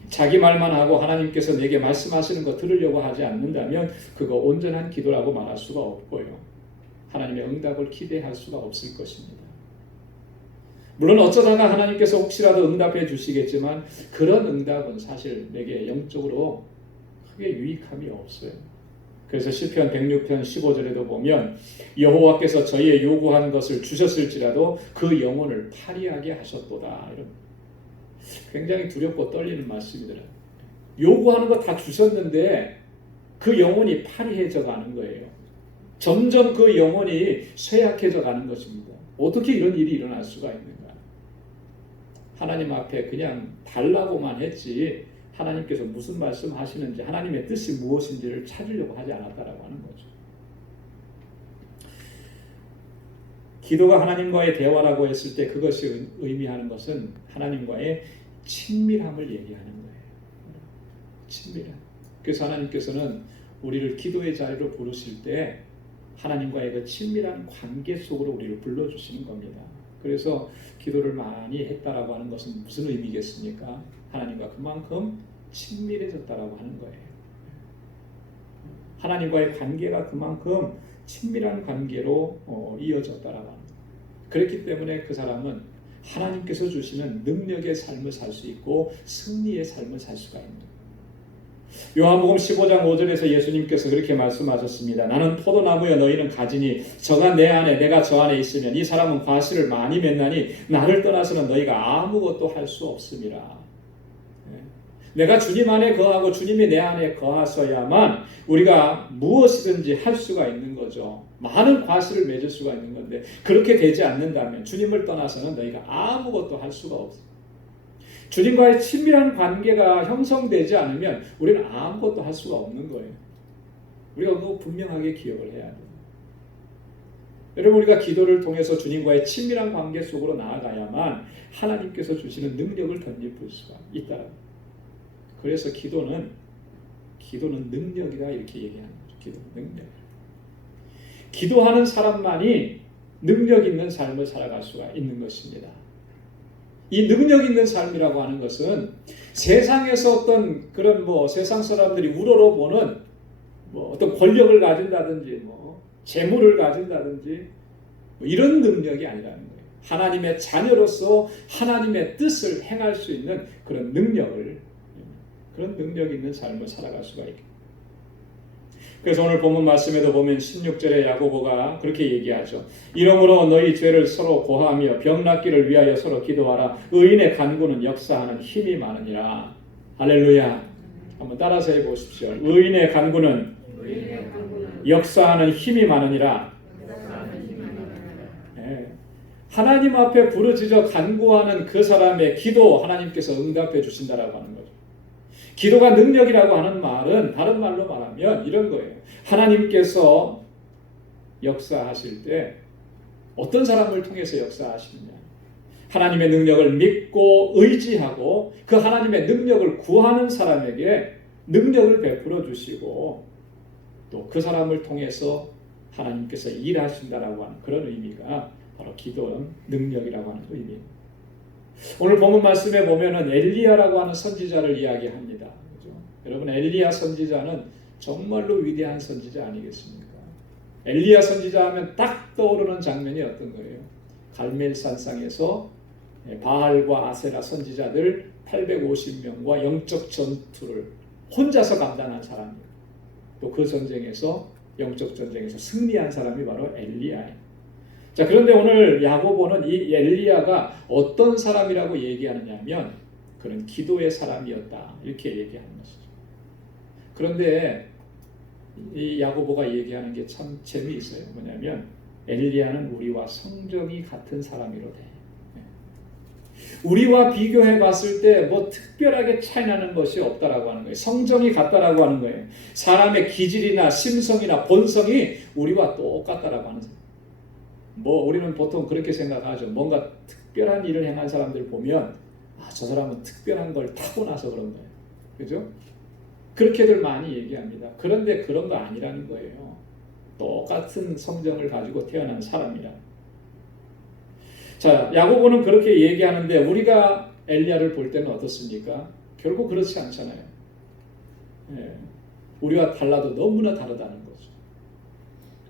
자기 말만 하고 하나님께서 내게 말씀하시는 거 들으려고 하지 않는다면 그거 온전한 기도라고 말할 수가 없고요. 하나님의 응답을 기대할 수가 없을 것입니다. 물론 어쩌다가 하나님께서 혹시라도 응답해 주시겠지만 그런 응답은 사실 내게 영적으로 크게 유익함이 없어요. 그래서 시편 106편 15절에도 보면 여호와께서 저희의 요구한 것을 주셨을지라도 그 영혼을 파리하게 하셨도다. 이런 굉장히 두렵고 떨리는 말씀이더라고요. 요구하는 거 다 주셨는데 그 영혼이 파리해져 가는 거예요. 점점 그 영혼이 쇠약해져 가는 것입니다. 어떻게 이런 일이 일어날 수가 있는가? 하나님 앞에 그냥 달라고만 했지 하나님께서 무슨 말씀하시는지 하나님의 뜻이 무엇인지를 찾으려고 하지 않았다라고 하는 거죠. 기도가 하나님과의 대화라고 했을 때 그것이 의미하는 것은 하나님과의 친밀함을 얘기하는 거예요. 친밀함. 그래서 하나님께서는 우리를 기도의 자리로 부르실 때 하나님과의 그 친밀한 관계 속으로 우리를 불러주시는 겁니다. 그래서 기도를 많이 했다라고 하는 것은 무슨 의미겠습니까? 하나님과 그만큼 친밀해졌다라고 하는 거예요. 하나님과의 관계가 그만큼 친밀한 관계로 이어졌다라고 합니다. 그렇기 때문에 그 사람은 하나님께서 주시는 능력의 삶을 살 수 있고 승리의 삶을 살 수가 있는 거예요. 요한복음 15장 5절에서 예수님께서 그렇게 말씀하셨습니다. 나는 포도나무여 너희는 가지니 저가 내 안에 내가 저 안에 있으면 이 사람은 과실을 많이 맺나니 나를 떠나서는 너희가 아무것도 할 수 없음이라. 내가 주님 안에 거하고 주님이 내 안에 거하셔야만 우리가 무엇이든지 할 수가 있는 거죠. 많은 과실을 맺을 수가 있는 건데 그렇게 되지 않는다면 주님을 떠나서는 너희가 아무것도 할 수가 없어요. 주님과의 친밀한 관계가 형성되지 않으면 우리는 아무것도 할 수가 없는 거예요. 우리가 그거 분명하게 기억을 해야 돼요. 여러분, 우리가 기도를 통해서 주님과의 친밀한 관계 속으로 나아가야만 하나님께서 주시는 능력을 덧입을 수가 있다. 그래서 기도는 능력이다 이렇게 얘기하는 거죠. 기도는 능력. 기도하는 사람만이 능력 있는 삶을 살아갈 수가 있는 것입니다. 이 능력 있는 삶이라고 하는 것은 세상에서 어떤 그런 세상 사람들이 우러러 보는 어떤 권력을 가진다든지 재물을 가진다든지 이런 능력이 아니라는 거예요. 하나님의 자녀로서 하나님의 뜻을 행할 수 있는 그런 능력 있는 삶을 살아갈 수가 있겠다. 그래서 오늘 본문 말씀에도 보면 16절에 야고보가 그렇게 얘기하죠. 이러므로 너희 죄를 서로 고하며 병 낫기를 위하여 서로 기도하라. 의인의 간구는 역사하는 힘이 많으니라. 할렐루야. 한번 따라서 해보십시오. 의인의 간구는 역사하는 힘이 많으니라. 네. 하나님 앞에 부르짖어 간구하는 그 사람의 기도 하나님께서 응답해 주신다라고 하는 거죠. 기도가 능력이라고 하는 말은 다른 말로 말하면 이런 거예요. 하나님께서 역사하실 때 어떤 사람을 통해서 역사하시느냐. 하나님의 능력을 믿고 의지하고 그 하나님의 능력을 구하는 사람에게 능력을 베풀어 주시고 또 그 사람을 통해서 하나님께서 일하신다라고 하는 그런 의미가 바로 기도는 능력이라고 하는 의미입니다. 오늘 본문 말씀에 보면은 엘리야라고 하는 선지자를 이야기합니다. 그렇죠? 여러분, 엘리야 선지자는 정말로 위대한 선지자 아니겠습니까? 엘리야 선지자 하면 딱 떠오르는 장면이 어떤 거예요? 갈멜산상에서 바알과 아세라 선지자들 850명과 영적 전투를 혼자서 감당한 사람이에요. 또 그 전쟁에서 영적 전쟁에서 승리한 사람이 바로 엘리야예요. 자, 그런데 오늘 야고보는 이 엘리야가 어떤 사람이라고 얘기하느냐면 그런 기도의 사람이었다 이렇게 얘기하는 것이죠. 그런데 이 야고보가 얘기하는 게 참 재미있어요. 뭐냐면 엘리야는 우리와 성정이 같은 사람이로돼. 우리와 비교해 봤을 때 특별하게 차이나는 것이 없다라고 하는 거예요. 성정이 같다라고 하는 거예요. 사람의 기질이나 심성이나 본성이 우리와 똑같다라고 하는 거예요. 우리는 보통 그렇게 생각하죠. 뭔가 특별한 일을 행한 사람들 보면 저 사람은 특별한 걸 타고나서 그런 거예요. 그죠? 그렇게들 많이 얘기합니다. 그런데 그런 거 아니라는 거예요. 똑같은 성정을 가지고 태어난 사람이라. 자, 야고보는 그렇게 얘기하는데 우리가 엘리야를 볼 때는 어떻습니까? 결국 그렇지 않잖아요. 우리와 달라도 너무나 다르다는 거죠.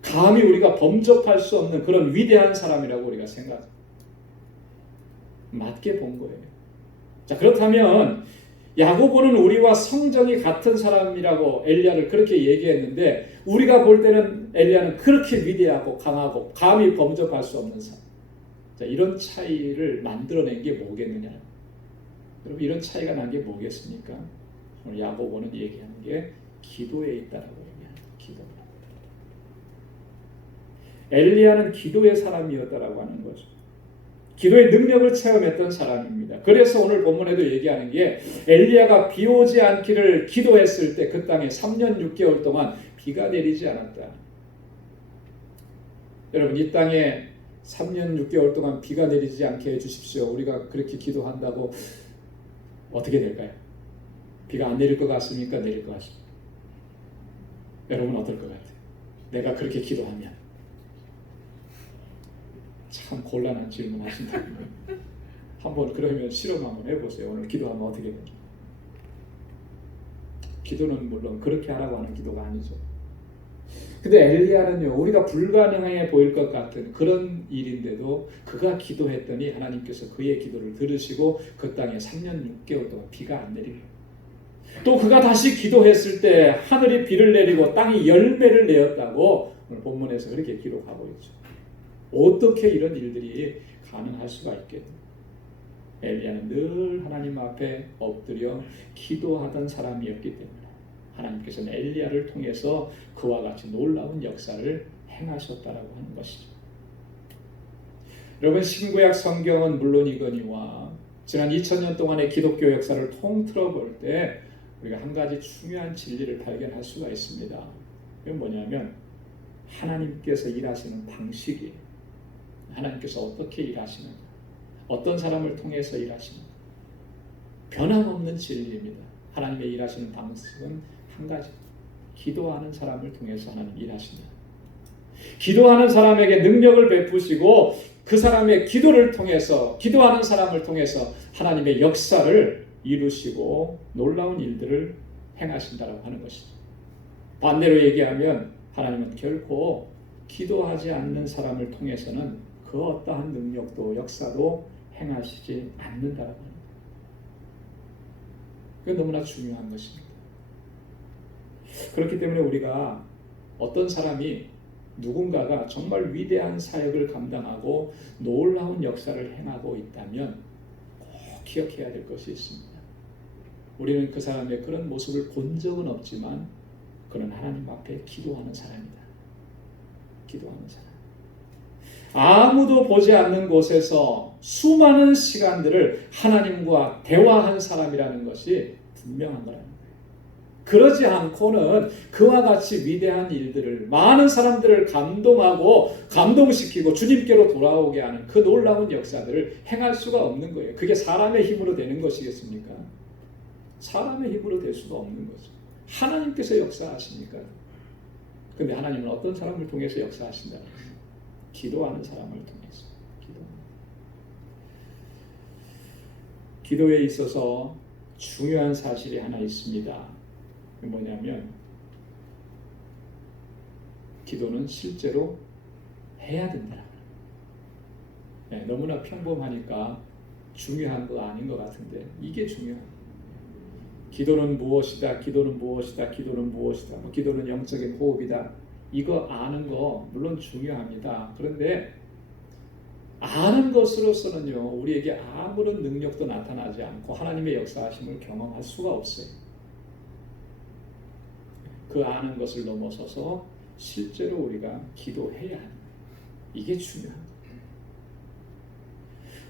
감히 우리가 범접할 수 없는 그런 위대한 사람이라고 우리가 맞게 본 거예요. 자, 그렇다면 야고보는 우리와 성정이 같은 사람이라고 엘리야를 그렇게 얘기했는데 우리가 볼 때는 엘리야는 그렇게 위대하고 강하고 감히 범접할 수 없는 사람. 자, 이런 차이를 만들어낸 게 뭐겠느냐. 여러분, 이런 차이가 난 게 뭐겠습니까? 오늘 야고보는 얘기하는 게 기도에 있다라고 얘기합니다. 기도. 엘리야는 기도의 사람이었다라고 하는 거죠. 기도의 능력을 체험했던 사람입니다. 그래서 오늘 본문에도 얘기하는 게 엘리야가 비 오지 않기를 기도했을 때 그 땅에 3년 6개월 동안 비가 내리지 않았다. 여러분, 이 땅에 3년 6개월 동안 비가 내리지 않게 해주십시오. 우리가 그렇게 기도한다고 어떻게 될까요? 비가 안 내릴 것 같습니까? 내릴 것 같습니까? 여러분 어떨 것 같아요? 내가 그렇게 기도하면. 참 곤란한 질문 하신다. 한번 그러면 실험 한번 해보세요. 오늘 기도하면 어떻게 돼요? 기도는 물론 그렇게 하라고 하는 기도가 아니죠. 근데 엘리야는요, 우리가 불가능해 보일 것 같은 그런 일인데도 그가 기도했더니 하나님께서 그의 기도를 들으시고 그 땅에 3년 6개월 동안 비가 안 내리고, 또 그가 다시 기도했을 때 하늘이 비를 내리고 땅이 열매를 내었다고 오늘 본문에서 그렇게 기록하고 있죠. 어떻게 이런 일들이 가능할 수가 있겠냐? 엘리야는 늘 하나님 앞에 엎드려 기도하던 사람이었기 때문에 하나님께서는 엘리야를 통해서 그와 같이 놀라운 역사를 행하셨다라고 하는 것이죠. 여러분, 신구약 성경은 물론이거니와 지난 2000년 동안의 기독교 역사를 통틀어 볼 때 우리가 한 가지 중요한 진리를 발견할 수가 있습니다. 그건 뭐냐면 하나님께서 일하시는 방식이, 하나님께서 어떻게 일하시는가, 어떤 사람을 통해서 일하시는가, 변함없는 진리입니다. 하나님의 일하시는 방식은 한 가지, 기도하는 사람을 통해서 하나님 일하신다. 기도하는 사람에게 능력을 베푸시고 그 사람의 기도를 통해서, 기도하는 사람을 통해서 하나님의 역사를 이루시고 놀라운 일들을 행하신다라고 하는 것이죠. 반대로 얘기하면 하나님은 결코 기도하지 않는 사람을 통해서는 그 어떠한 능력도 역사도 행하시지 않는다라고 합니다. 그건 너무나 중요한 것입니다. 그렇기 때문에 우리가 어떤 사람이, 누군가가 정말 위대한 사역을 감당하고 놀라운 역사를 행하고 있다면 꼭 기억해야 될 것이 있습니다. 우리는 그 사람의 그런 모습을 본 적은 없지만 그는 하나님 앞에 기도하는 사람이다. 기도하는 사람. 아무도 보지 않는 곳에서 수많은 시간들을 하나님과 대화한 사람이라는 것이 분명한 거라는 거예요. 그러지 않고는 그와 같이 위대한 일들을, 많은 사람들을 감동하고 감동시키고 주님께로 돌아오게 하는 그 놀라운 역사들을 행할 수가 없는 거예요. 그게 사람의 힘으로 되는 것이겠습니까? 사람의 힘으로 될 수가 없는 거죠. 하나님께서 역사하시니까. 근데 하나님은 어떤 사람을 통해서 역사하신다는 거예요? 기도하는 사람을 통해서. 기도에 있어서 중요한 사실이 하나 있습니다. 뭐냐면 기도는 실제로 해야 된다. 네, 너무나 평범하니까 중요한 거 아닌 것 같은데 이게 중요합니다. 기도는 무엇이다, 기도는 무엇이다, 기도는 무엇이다, 기도는 영적인 호흡이다. 이거 아는 거 물론 중요합니다. 그런데 아는 것으로서는요, 우리에게 아무런 능력도 나타나지 않고 하나님의 역사하심을 경험할 수가 없어요. 그 아는 것을 넘어서서 실제로 우리가 기도해야 합니다. 이게 중요합니다.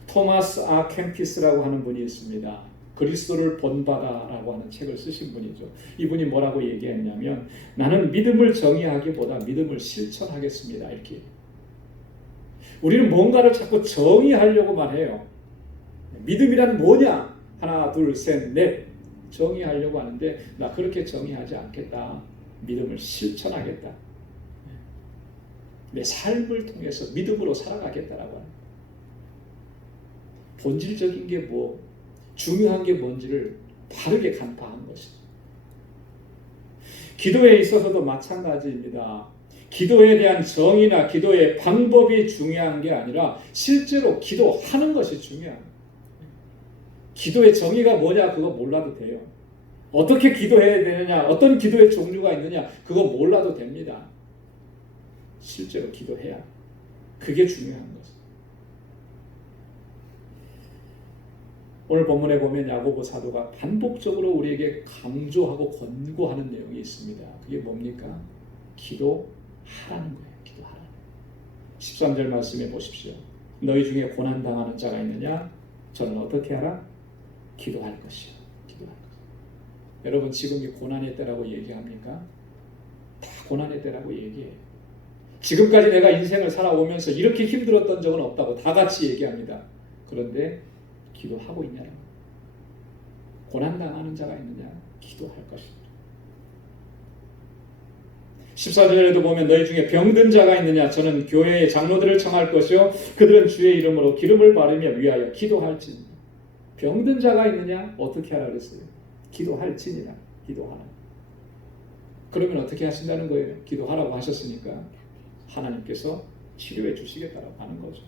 토마스 아 캠피스라고 하는 분이 있습니다. 그리스도를 본받아라고 하는 책을 쓰신 분이죠. 이분이 뭐라고 얘기했냐면, 나는 믿음을 정의하기보다 믿음을 실천하겠습니다. 이렇게. 우리는 뭔가를 자꾸 정의하려고만 해요. 믿음이란 뭐냐? 하나, 둘, 셋, 넷. 정의하려고 하는데 나 그렇게 정의하지 않겠다. 믿음을 실천하겠다. 내 삶을 통해서 믿음으로 살아가겠다라고 합니다. 본질적인 게 뭐, 중요한 게 뭔지를 바르게 간파한 것이죠. 기도에 있어서도 마찬가지입니다. 기도에 대한 정의나 기도의 방법이 중요한 게 아니라 실제로 기도하는 것이 중요합니다. 기도의 정의가 뭐냐 그거 몰라도 돼요. 어떻게 기도해야 되느냐, 어떤 기도의 종류가 있느냐 그거 몰라도 됩니다. 실제로 기도해야, 그게 중요한 것이죠. 오늘 본문에 보면 야고보 사도가 반복적으로 우리에게 강조하고 권고하는 내용이 있습니다. 그게 뭡니까? 기도하라는 거예요. 기도하라는 거예요. 13절 말씀해 보십시오. 너희 중에 고난당하는 자가 있느냐? 저는 어떻게 하라? 기도할 것이요. 기도할 것. 여러분 지금이 고난의 때라고 얘기합니까? 다 고난의 때라고 얘기해요. 지금까지 내가 인생을 살아오면서 이렇게 힘들었던 적은 없다고 다 같이 얘기합니다. 그런데 기도하고 있냐는 고난당하는 자가 있느냐? 기도할 것입니다. 14절에도 보면 너희 중에 병든 자가 있느냐? 저는 교회의 장로들을 청할 것이요 그들은 주의 이름으로 기름을 바르며 위하여 기도할지니라. 병든 자가 있느냐? 어떻게 하라 그랬어요? 기도할지니라. 기도하라. 그러면 어떻게 하신다는 거예요? 기도하라고 하셨으니까 하나님께서 치료해 주시겠다라고 하는 거죠.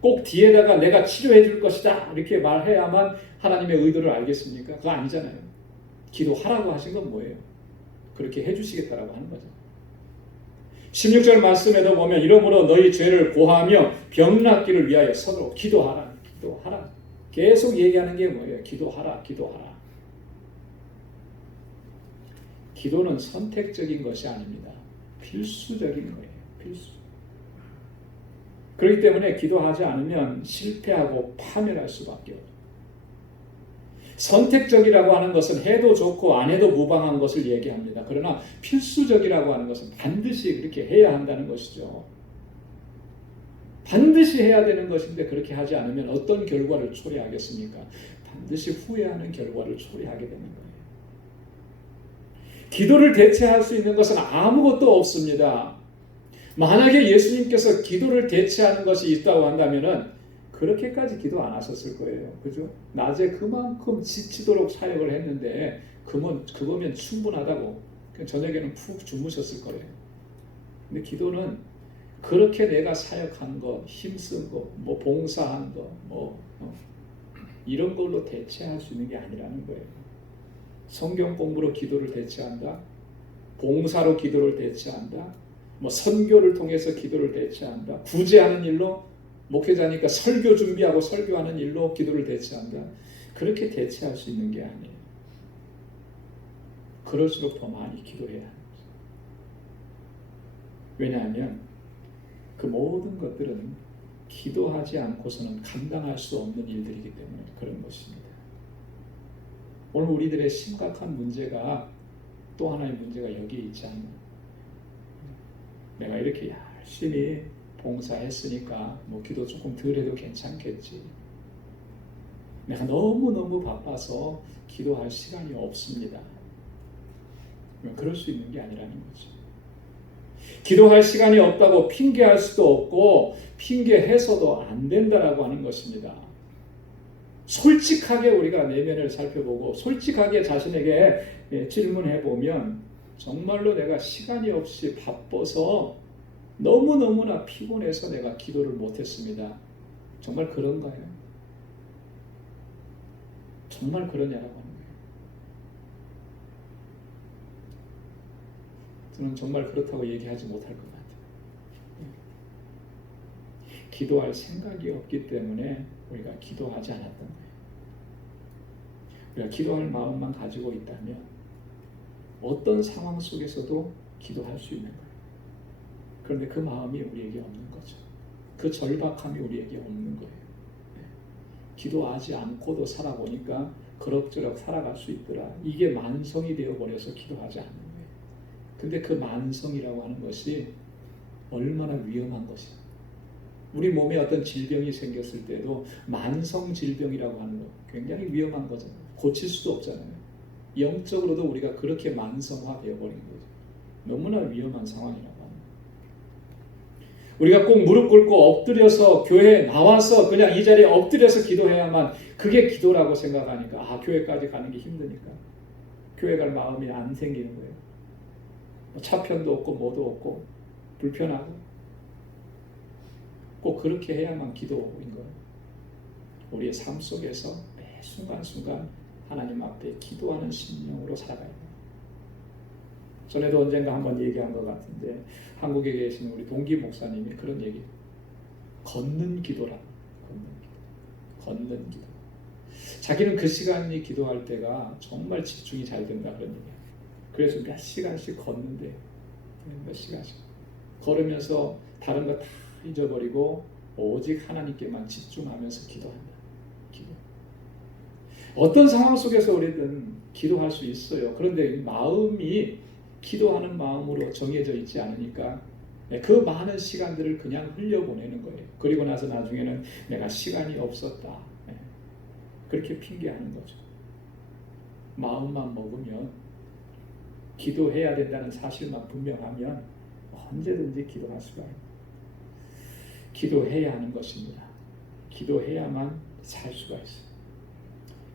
꼭 뒤에다가 내가 치료해 줄 것이다 이렇게 말해야만 하나님의 의도를 알겠습니까? 그거 아니잖아요. 기도하라고 하신 건 뭐예요? 그렇게 해주시겠다라고 하는 거죠. 16절 말씀에도 보면 이러므로 너희 죄를 고하며 병 낫기를 위하여 서로 기도하라. 기도하라. 계속 얘기하는 게 뭐예요? 기도하라. 기도하라. 기도는 선택적인 것이 아닙니다. 필수적인 거예요. 필수. 그렇기 때문에 기도하지 않으면 실패하고 파멸할 수밖에 없어요. 선택적이라고 하는 것은 해도 좋고 안 해도 무방한 것을 얘기합니다. 그러나 필수적이라고 하는 것은 반드시 그렇게 해야 한다는 것이죠. 반드시 해야 되는 것인데 그렇게 하지 않으면 어떤 결과를 초래하겠습니까? 반드시 후회하는 결과를 초래하게 되는 거예요. 기도를 대체할 수 있는 것은 아무것도 없습니다. 만약에 예수님께서 기도를 대체하는 것이 있다고 한다면은 그렇게까지 기도 안 하셨을 거예요. 그죠? 낮에 그만큼 지치도록 사역을 했는데 그거면 충분하다고 저녁에는 푹 주무셨을 거예요. 근데 기도는 그렇게 내가 사역한 거, 힘쓴 거, 뭐 봉사한 거, 이런 걸로 대체할 수 있는 게 아니라는 거예요. 성경 공부로 기도를 대체한다. 봉사로 기도를 대체한다. 뭐 선교를 통해서 기도를 대체한다. 구제하는 일로 목회자니까 설교 준비하고 설교하는 일로 기도를 대체한다. 그렇게 대체할 수 있는 게 아니에요. 그럴수록 더 많이 기도해야 합니다. 왜냐하면 그 모든 것들은 기도하지 않고서는 감당할 수 없는 일들이기 때문에 그런 것입니다. 오늘 우리들의 심각한 문제가 또 하나의 문제가 여기에 있지 않나. 내가 이렇게 열심히 봉사했으니까 뭐 기도 조금 덜 해도 괜찮겠지. 내가 너무너무 바빠서 기도할 시간이 없습니다. 그럴 수 있는 게 아니라는 거죠. 기도할 시간이 없다고 핑계할 수도 없고 핑계해서도 안 된다라고 하는 것입니다. 솔직하게 우리가 내면을 살펴보고 솔직하게 자신에게 질문해 보면 정말로 내가 시간이 없이 바빠서 너무너무나 피곤해서 내가 기도를 못했습니다. 정말 그런가요? 정말 그러냐라고 하는 거예요. 저는 정말 그렇다고 얘기하지 못할 것 같아요. 기도할 생각이 없기 때문에 우리가 기도하지 않았던 거예요. 우리가 기도할 마음만 가지고 있다면 어떤 상황 속에서도 기도할 수 있는 거예요. 그런데 그 마음이 우리에게 없는 거죠. 그 절박함이 우리에게 없는 거예요. 기도하지 않고도 살아보니까 그럭저럭 살아갈 수 있더라. 이게 만성이 되어버려서 기도하지 않는 거예요. 근데 그 만성이라고 하는 것이 얼마나 위험한 것이야. 우리 몸에 어떤 질병이 생겼을 때도 만성 질병이라고 하는 거 굉장히 위험한 거잖아요. 고칠 수도 없잖아요. 영적으로도 우리가 그렇게 만성화 되어버린 거죠. 너무나 위험한 상황이라고 합니다. 우리가 꼭 무릎 꿇고 엎드려서 교회에 나와서 그냥 이 자리에 엎드려서 기도해야만 그게 기도라고 생각하니까 교회까지 가는 게 힘드니까 교회 갈 마음이 안 생기는 거예요. 차편도 없고 뭐도 없고 불편하고 꼭 그렇게 해야만 기도인 거예요. 우리의 삶 속에서 매 순간순간 하나님 앞에 기도하는 심령으로 살아가야 돼요. 전에도 언젠가 한번 얘기한 것 같은데 한국에 계신 우리 동기 목사님이 그런 얘기, 걷는 기도라. 걷는 기도. 자기는 그 시간이 기도할 때가 정말 집중이 잘 된다 그런 얘기예요. 그래서 몇 시간씩 걷는데 몇 시간씩 걸으면서 다른 거 다 잊어버리고 오직 하나님께만 집중하면서 기도한다. 기도. 어떤 상황 속에서 우리든 기도할 수 있어요. 그런데 마음이 기도하는 마음으로 정해져 있지 않으니까 그 많은 시간들을 그냥 흘려보내는 거예요. 그리고 나서 나중에는 내가 시간이 없었다. 그렇게 핑계하는 거죠. 마음만 먹으면, 기도해야 된다는 사실만 분명하면 언제든지 기도할 수가 있습니다. 기도해야 하는 것입니다. 기도해야만 살 수가 있어요.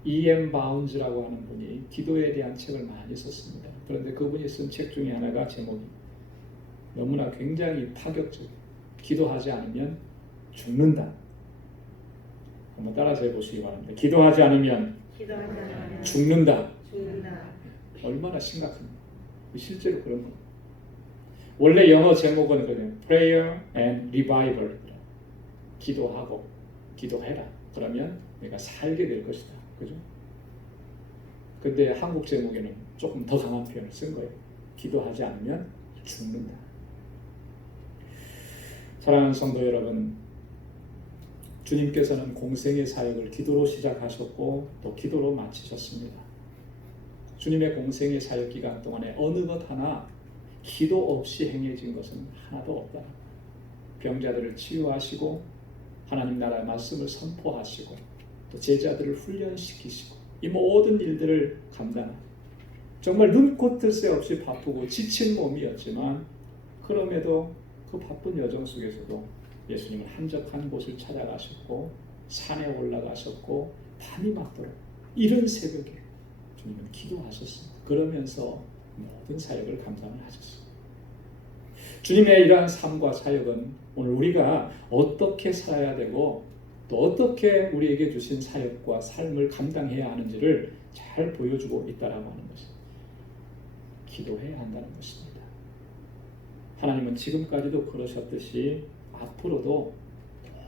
E.M. 바운즈라고 하는 분이 기도에 대한 책을 많이 썼습니다. 그런데 그분이 쓴 책 중에 하나가 제목이 너무나 굉장히 파격적이에요. 기도하지 않으면 죽는다. 한번 따라서 해보시기 바랍니다. 기도하지 않으면 죽는다. 얼마나 심각합니까? 실제로 그런 거예요. 원래 영어 제목은 그래요. Prayer and Revival. 기도하고 기도해라. 그러면 내가 살게 될 것이다. 그죠? 근데 한국 제목에는 조금 더 강한 표현을 쓴 거예요. 기도하지 않으면 죽는다. 사랑하는 성도 여러분, 주님께서는 공생의 사역을 기도로 시작하셨고 또 기도로 마치셨습니다. 주님의 공생의 사역 기간 동안에 어느 것 하나 기도 없이 행해진 것은 하나도 없다. 병자들을 치유하시고 하나님 나라의 말씀을 선포하시고 또 제자들을 훈련시키시고 이 모든 일들을 감당하고 정말 눈코 뜰 새 없이 바쁘고 지친 몸이었지만 그럼에도 그 바쁜 여정 속에서도 예수님은 한적한 곳을 찾아가셨고 산에 올라가셨고 밤이 맞도록 이른 새벽에 주님은 기도하셨습니다. 그러면서 모든 사역을 감당을 하셨습니다. 주님의 이러한 삶과 사역은 오늘 우리가 어떻게 살아야 되고 또 어떻게 우리에게 주신 사역과 삶을 감당해야 하는지를 잘 보여주고 있다라고 하는 것입니다. 기도해야 한다는 것입니다. 하나님은 지금까지도 그러셨듯이 앞으로도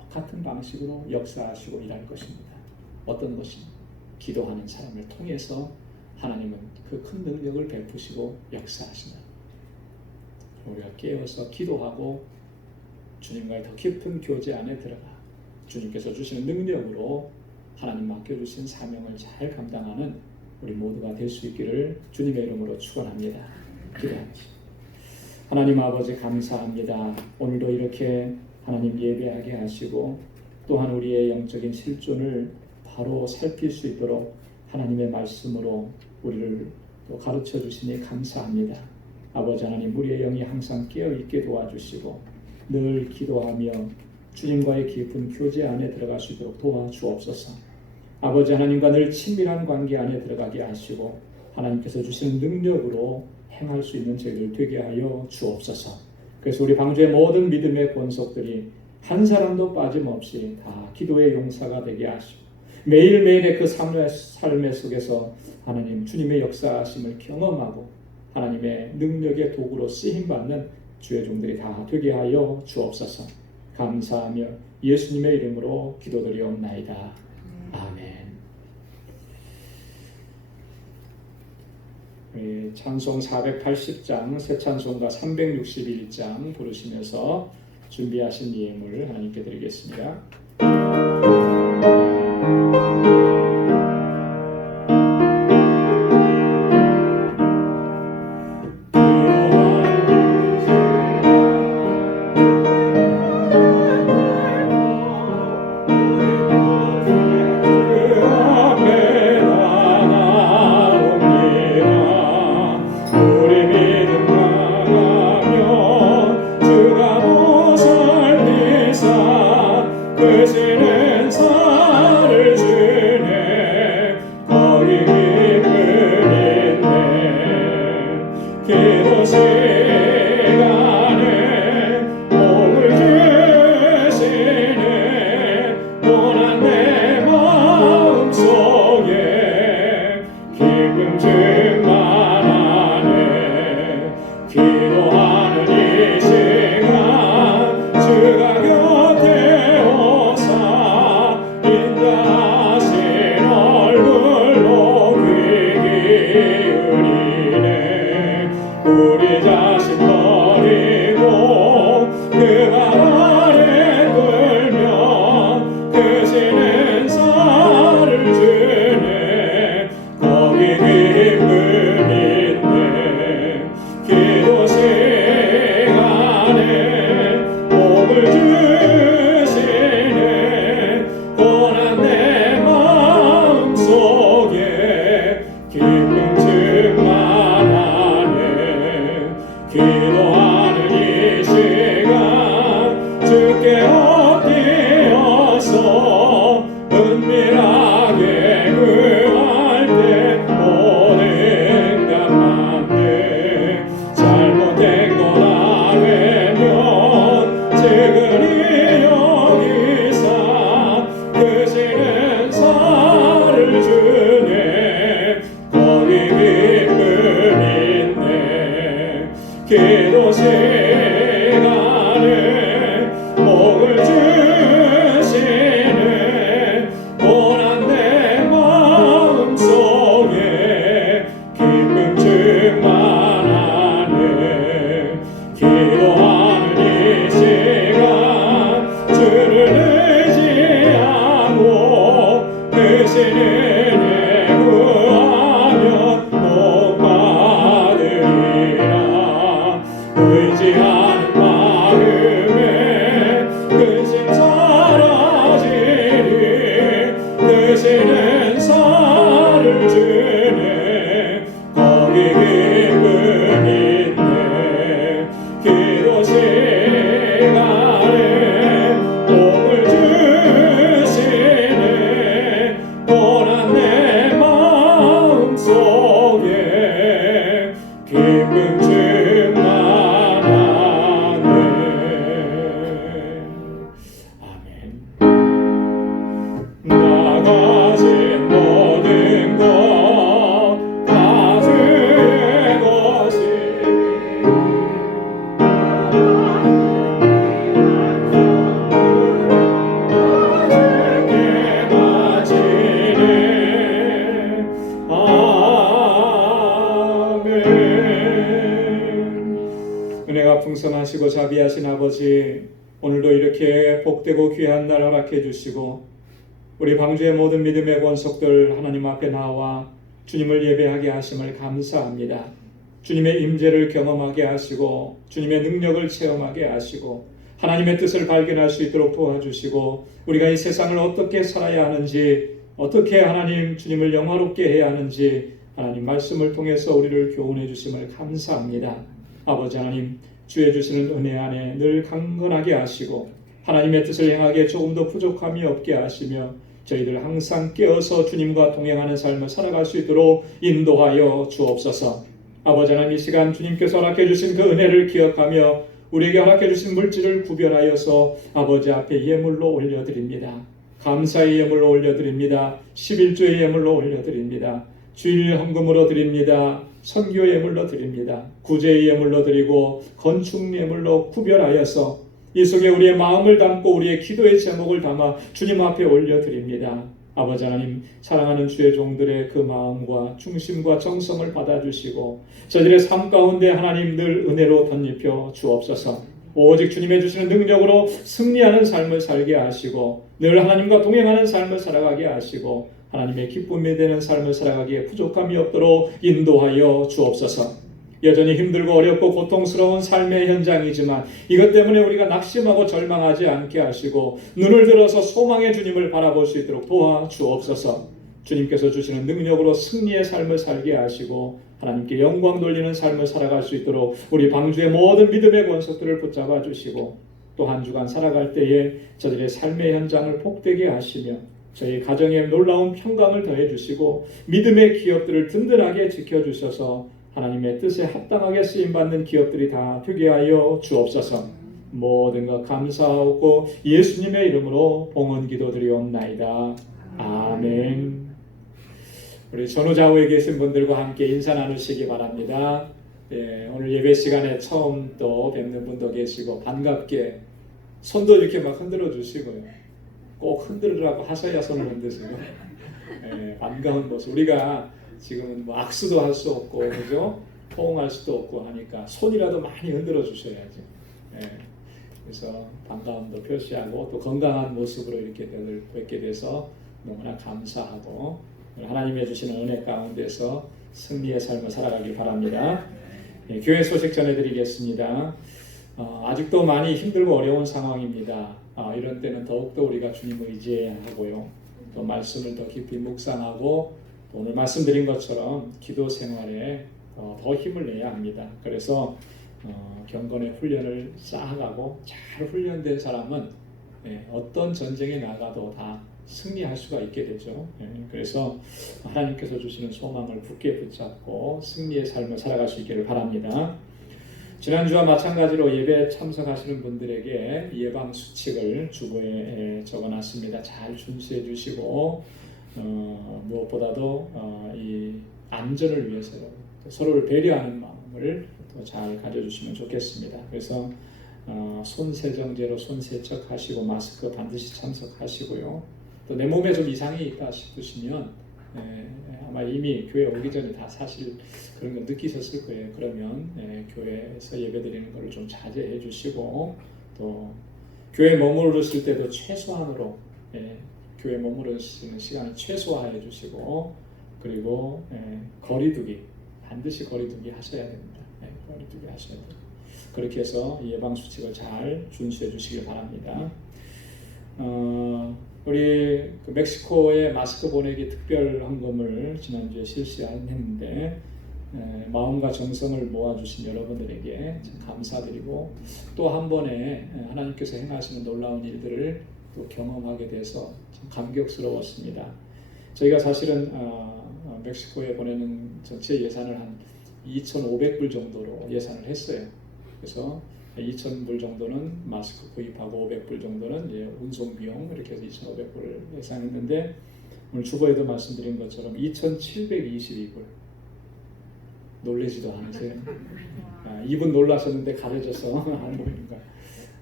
똑같은 방식으로 역사하시고 일할 것입니다. 어떤 것입니까? 기도하는 사람을 통해서 하나님은 그 큰 능력을 베푸시고 역사하신다. 우리가 깨어서 기도하고 주님과의 더 깊은 교제 안에 들어가 주님께서 주시는 능력으로 하나님 맡겨주신 사명을 잘 감당하는 우리 모두가 될 수 있기를 주님의 이름으로 축원합니다. 기도합니다. 하나님 아버지 감사합니다. 오늘도 이렇게 하나님 예배하게 하시고 또한 우리의 영적인 실존을 바로 살필 수 있도록 하나님의 말씀으로 우리를 또 가르쳐 주시니 감사합니다. 아버지 하나님, 우리의 영이 항상 깨어있게 도와주시고 늘 기도하며 주님과의 깊은 교제 안에 들어갈 수 있도록 도와주옵소서. 아버지 하나님과 늘 친밀한 관계 안에 들어가게 하시고 하나님께서 주시는 능력으로 행할 수 있는 저희들 되게 하여 주옵소서. 그래서 우리 방주의 모든 믿음의 권속들이 한 사람도 빠짐없이 다 기도의 용사가 되게 하시고 매일매일의 그 삶의 속에서 하나님 주님의 역사하심을 경험하고 하나님의 능력의 도구로 쓰임받는 주의 종들이 다 되게 하여 주옵소서. 감사하며 예수님의 이름으로 기도드리옵나이다. 아멘. 우리 찬송 480장, 새 찬송가 361장 부르시면서 준비하신 예물 하나님께 드리겠습니다. 우리 자신 버리고 그 발 아래 끌며 풍성하시고 자비하신 아버지, 오늘도 이렇게 복되고 귀한 날 허락해 주시고 우리 방주의 모든 믿음의 권속들 하나님 앞에 나와 주님을 예배하게 하심을 감사합니다. 주님의 임재를 경험하게 하시고 주님의 능력을 체험하게 하시고 하나님의 뜻을 발견할 수 있도록 도와주시고 우리가 이 세상을 어떻게 살아야 하는지, 어떻게 하나님 주님을 영화롭게 해야 하는지 하나님 말씀을 통해서 우리를 교훈해 주심을 감사합니다. 아버지 하나님, 주의 주시는 은혜 안에 늘 강건하게 하시고 하나님의 뜻을 행하기에 조금도 부족함이 없게 하시며 저희들 항상 깨어서 주님과 동행하는 삶을 살아갈 수 있도록 인도하여 주옵소서. 아버지 하나님, 이 시간 주님께서 허락해 주신 그 은혜를 기억하며 우리에게 허락해 주신 물질을 구별하여서 아버지 앞에 예물로 올려드립니다. 감사의 예물로 올려드립니다. 11조의 예물로 올려드립니다. 주일 헌금으로 드립니다. 선교 예물로 드립니다. 구제의 예물로 드리고 건축 예물로 구별하여서 이 속에 우리의 마음을 담고 우리의 기도의 제목을 담아 주님 앞에 올려드립니다. 아버지 하나님, 사랑하는 주의 종들의 그 마음과 중심과 정성을 받아주시고 저들의 삶 가운데 하나님 늘 은혜로 덧입혀 주옵소서. 오직 주님의 주시는 능력으로 승리하는 삶을 살게 하시고 늘 하나님과 동행하는 삶을 살아가게 하시고 하나님의 기쁨이 되는 삶을 살아가기에 부족함이 없도록 인도하여 주옵소서. 여전히 힘들고 어렵고 고통스러운 삶의 현장이지만 이것 때문에 우리가 낙심하고 절망하지 않게 하시고 눈을 들어서 소망의 주님을 바라볼 수 있도록 도와주옵소서. 주님께서 주시는 능력으로 승리의 삶을 살게 하시고 하나님께 영광 돌리는 삶을 살아갈 수 있도록 우리 방주의 모든 믿음의 권속들을 붙잡아 주시고 또 한 주간 살아갈 때에 저들의 삶의 현장을 복되게 하시며 저희 가정에 놀라운 평강을 더해 주시고 믿음의 기업들을 든든하게 지켜주셔서 하나님의 뜻에 합당하게 쓰임받는 기업들이 다 되게 하여 주옵소서. 모든 것 감사하고 예수님의 이름으로 봉헌 기도드리옵나이다. 아멘. 우리 전후좌우에 계신 분들과 함께 인사 나누시기 바랍니다. 오늘 예배 시간에 처음 또 뵙는 분도 계시고 반갑게 손도 이렇게 막 흔들어 주시고요. 꼭 흔들으라고 하셔야 손을 흔드시고 반가운 모습. 우리가 지금은 뭐 악수도 할 수 없고 그죠? 포옹할 수도 없고 하니까 손이라도 많이 흔들어 주셔야죠. 그래서 반가움도 표시하고 또 건강한 모습으로 이렇게 뵙게 돼서 너무나 감사하고 하나님의 주시는 은혜 가운데서 승리의 삶을 살아가길 바랍니다. 교회 소식 전해드리겠습니다. 아직도 많이 힘들고 어려운 상황입니다. 이런 때는 더욱더 우리가 주님을 의지해야 하고요. 또 말씀을 더 깊이 묵상하고 오늘 말씀드린 것처럼 기도 생활에 더 힘을 내야 합니다. 그래서 경건의 훈련을 쌓아가고 잘 훈련된 사람은 어떤 전쟁에 나가도 다 승리할 수가 있게 되죠. 그래서 하나님께서 주시는 소망을 굳게 붙잡고 승리의 삶을 살아갈 수 있기를 바랍니다. 지난주와 마찬가지로 예배에 참석하시는 분들에게 예방 수칙을 주보에 적어놨습니다. 잘 준수해 주시고 무엇보다도 이 안전을 위해서요, 서로를 배려하는 마음을 잘 가져주시면 좋겠습니다. 그래서 손 세정제로 손 세척하시고 마스크 반드시 참석하시고요. 또 내 몸에 좀 이상이 있다 싶으시면 아마 이미 교회 오기 전에 다 사실 그런 거 느끼셨을 거예요. 그러면 교회에서 예배드리는 것을 좀 자제해 주시고 또 교회 머무르실 때도 최소한으로 교회 머무르시는 시간을 최소화해 주시고 그리고 거리두기 반드시 거리두기 하셔야 됩니다. 거리두기 하셔야 돼요. 그렇게 해서 예방 수칙을 잘 준수해 주시길 바랍니다. 우리 멕시코의 마스크 보내기 특별 헌금을 지난주에 실시했는데 마음과 정성을 모아주신 여러분들에게 감사드리고 또 한 번에 하나님께서 행하시는 놀라운 일들을 또 경험하게 돼서 참 감격스러웠습니다. 저희가 사실은 멕시코에 보내는 전체 예산을 한 2,500불 정도로 예산을 했어요. 그래서 2,000불 정도는 마스크 구입하고 500불 정도는 운송 비용 이렇게 해서 2,500불을 예상했는데 오늘 주보에도 말씀드린 것처럼 2,722불. 놀라지도 않으세요? 이분 놀라셨는데 가려져서 안 보이는가?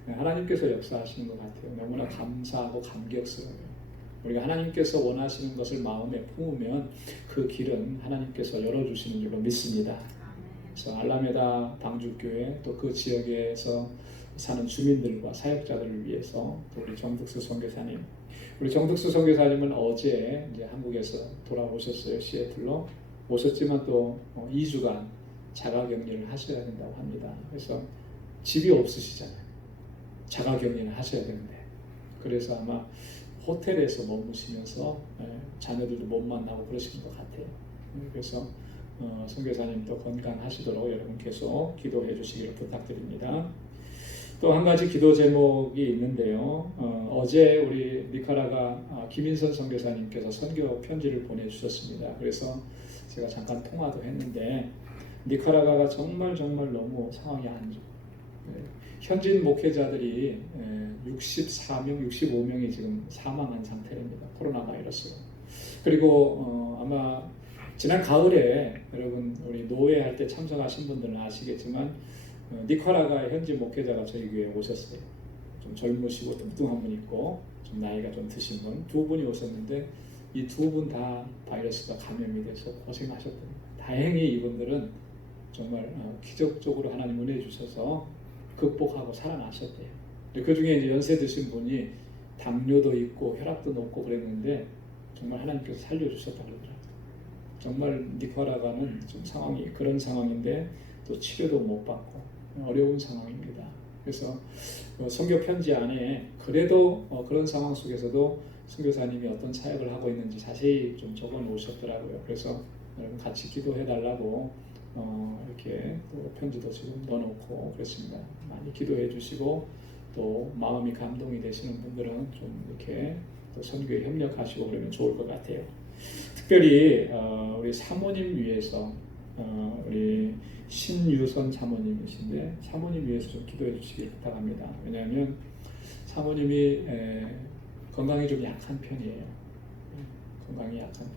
하나님께서 역사하시는 것 같아요. 너무나 감사하고 감격스러워요. 우리가 하나님께서 원하시는 것을 마음에 품으면 그 길은 하나님께서 열어주시는 줄로 믿습니다. 그래서 알라메다 방주교회 또 그 지역에서 사는 주민들과 사역자들을 위해서 또 우리 정득수 선교사님, 우리 정득수 선교사님은 어제 이제 한국에서 돌아오셨어요. 시애틀로 오셨지만 또 2주간 자가격리를 하셔야 된다고 합니다. 그래서 집이 없으시잖아요. 자가격리를 하셔야 되는데, 그래서 아마 호텔에서 머무시면서 자녀들도 못 만나고 그러시는 것 같아요. 그래서 선교사님도 건강하시도록 여러분 계속 기도해 주시기를 부탁드립니다. 또 한 가지 기도 제목이 있는데요. 어제 우리 니카라가 김인선 선교사님께서 선교 편지를 보내주셨습니다. 그래서 제가 잠깐 통화도 했는데 니카라가가 정말 너무 상황이 안 좋아요. 현진 목회자들이 64명, 65명이 지금 사망한 상태입니다. 코로나 바이러스로. 그리고 아마 지난 가을에 여러분 우리 노회할 때 참석하신 분들은 아시겠지만 니카라가 현지 목회자가 저희 교회에 오셨어요. 좀 젊으시고 뚱뚱한 분 있고 좀 나이가 좀 드신 분 두 분이 오셨는데 이 두 분 다 바이러스가 감염이 돼서 고생하셨답니다. 다행히 이분들은 정말 기적적으로 하나님 은혜 주셔서 극복하고 살아나셨대요. 그 중에 이제 연세 드신 분이 당뇨도 있고 혈압도 높고 그랬는데 정말 하나님께서 살려주셨다고 그러더라고요. 정말 니카라가는 좀 상황이 그런 상황인데 또 치료도 못 받고 어려운 상황입니다. 그래서 선교 편지 안에 그래도 그런 상황 속에서도 선교사님이 어떤 사역을 하고 있는지 자세히 좀 적어 놓으셨더라고요. 그래서 여러분 같이 기도해 달라고 이렇게 또 편지도 지금 넣어놓고 그렇습니다. 많이 기도해 주시고 또 마음이 감동이 되시는 분들은 좀 이렇게 또 선교에 협력하시고 그러면 좋을 것 같아요. 특별히 우리 사모님 위해서 우리 신유선 사모님이신데 사모님 위해서 좀 기도해 주시길 부탁합니다. 왜냐하면 사모님이 건강이 좀 약한 편이에요. 건강이 약한 편.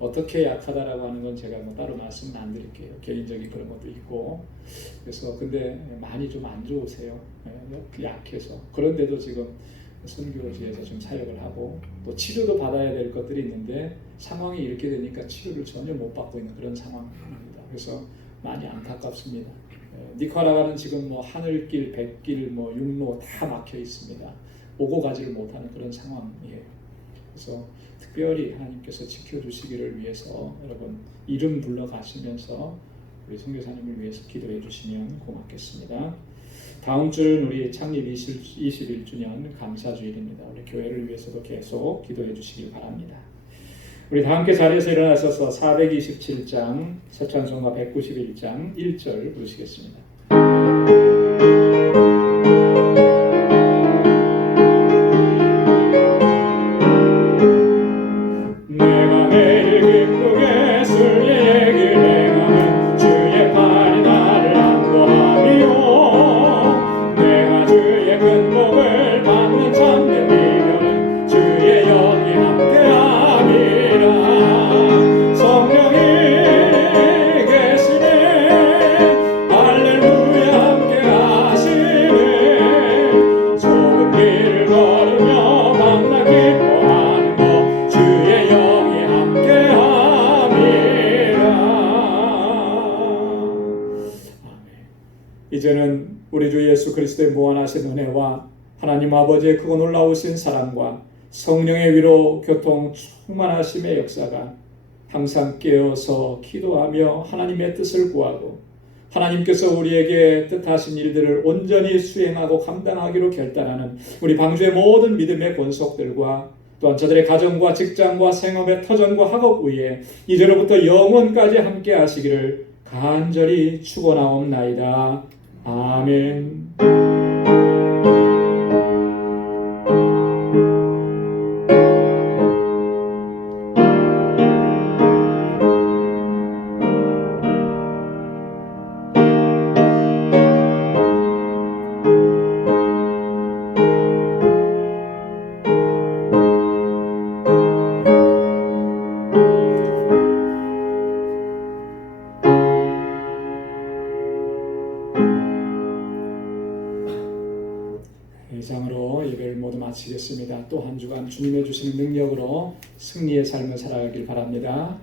어떻게 약하다라고 하는 건 제가 뭐 따로 말씀은 안 드릴게요. 개인적인 그런 것도 있고. 그래서 근데 많이 좀 안 좋으세요. 약해서. 그런데도 지금 선교지에서 좀 사역을 하고 또 치료도 받아야 될 것들이 있는데 상황이 이렇게 되니까 치료를 전혀 못 받고 있는 그런 상황입니다. 그래서 많이 안타깝습니다. 니카라가는 지금 뭐 하늘길, 백길, 뭐 육로 다 막혀 있습니다. 오고 가지를 못하는 그런 상황이에요. 그래서 특별히 하나님께서 지켜주시기를 위해서 여러분 이름 불러가시면서 우리 선교사님을 위해서 기도해 주시면 고맙겠습니다. 다음 주는 우리 창립 21주년 감사주일입니다. 우리 교회를 위해서도 계속 기도해 주시길 바랍니다. 우리 다 함께 자리에서 일어나셔서 427장 서찬송가 191장 1절 부르시겠습니다. 내가 매일 기쁘게 술 얘기를 행하면 주의 팔이 나를 안보하며 내가 주의 큰 복을 받는 참된 비결은 주의 영이 함께함이라. 성령이 계시네 할렐루야 함께하시네. 좁은 길을 걸으며 만나 기뻐하는 것 주의 영이 함께함이라. 아멘. 이제는 우리 주 예수 그리스도의 무한하신 은혜와 하나님 아버지의 크고 놀라우신 사랑과 성령의 위로 교통 충만하심의 역사가 항상 깨어서 기도하며 하나님의 뜻을 구하고 하나님께서 우리에게 뜻하신 일들을 온전히 수행하고 감당하기로 결단하는 우리 방주의 모든 믿음의 권속들과 또한 저들의 가정과 직장과 생업의 터전과 학업 위에 이제로부터 영원까지 함께 하시기를 간절히 축원하옵나이다. 아멘. 이상으로 예배를 모두 마치겠습니다. 또 한 주간 주님의 주시는 능력으로 승리의 삶을 살아가길 바랍니다.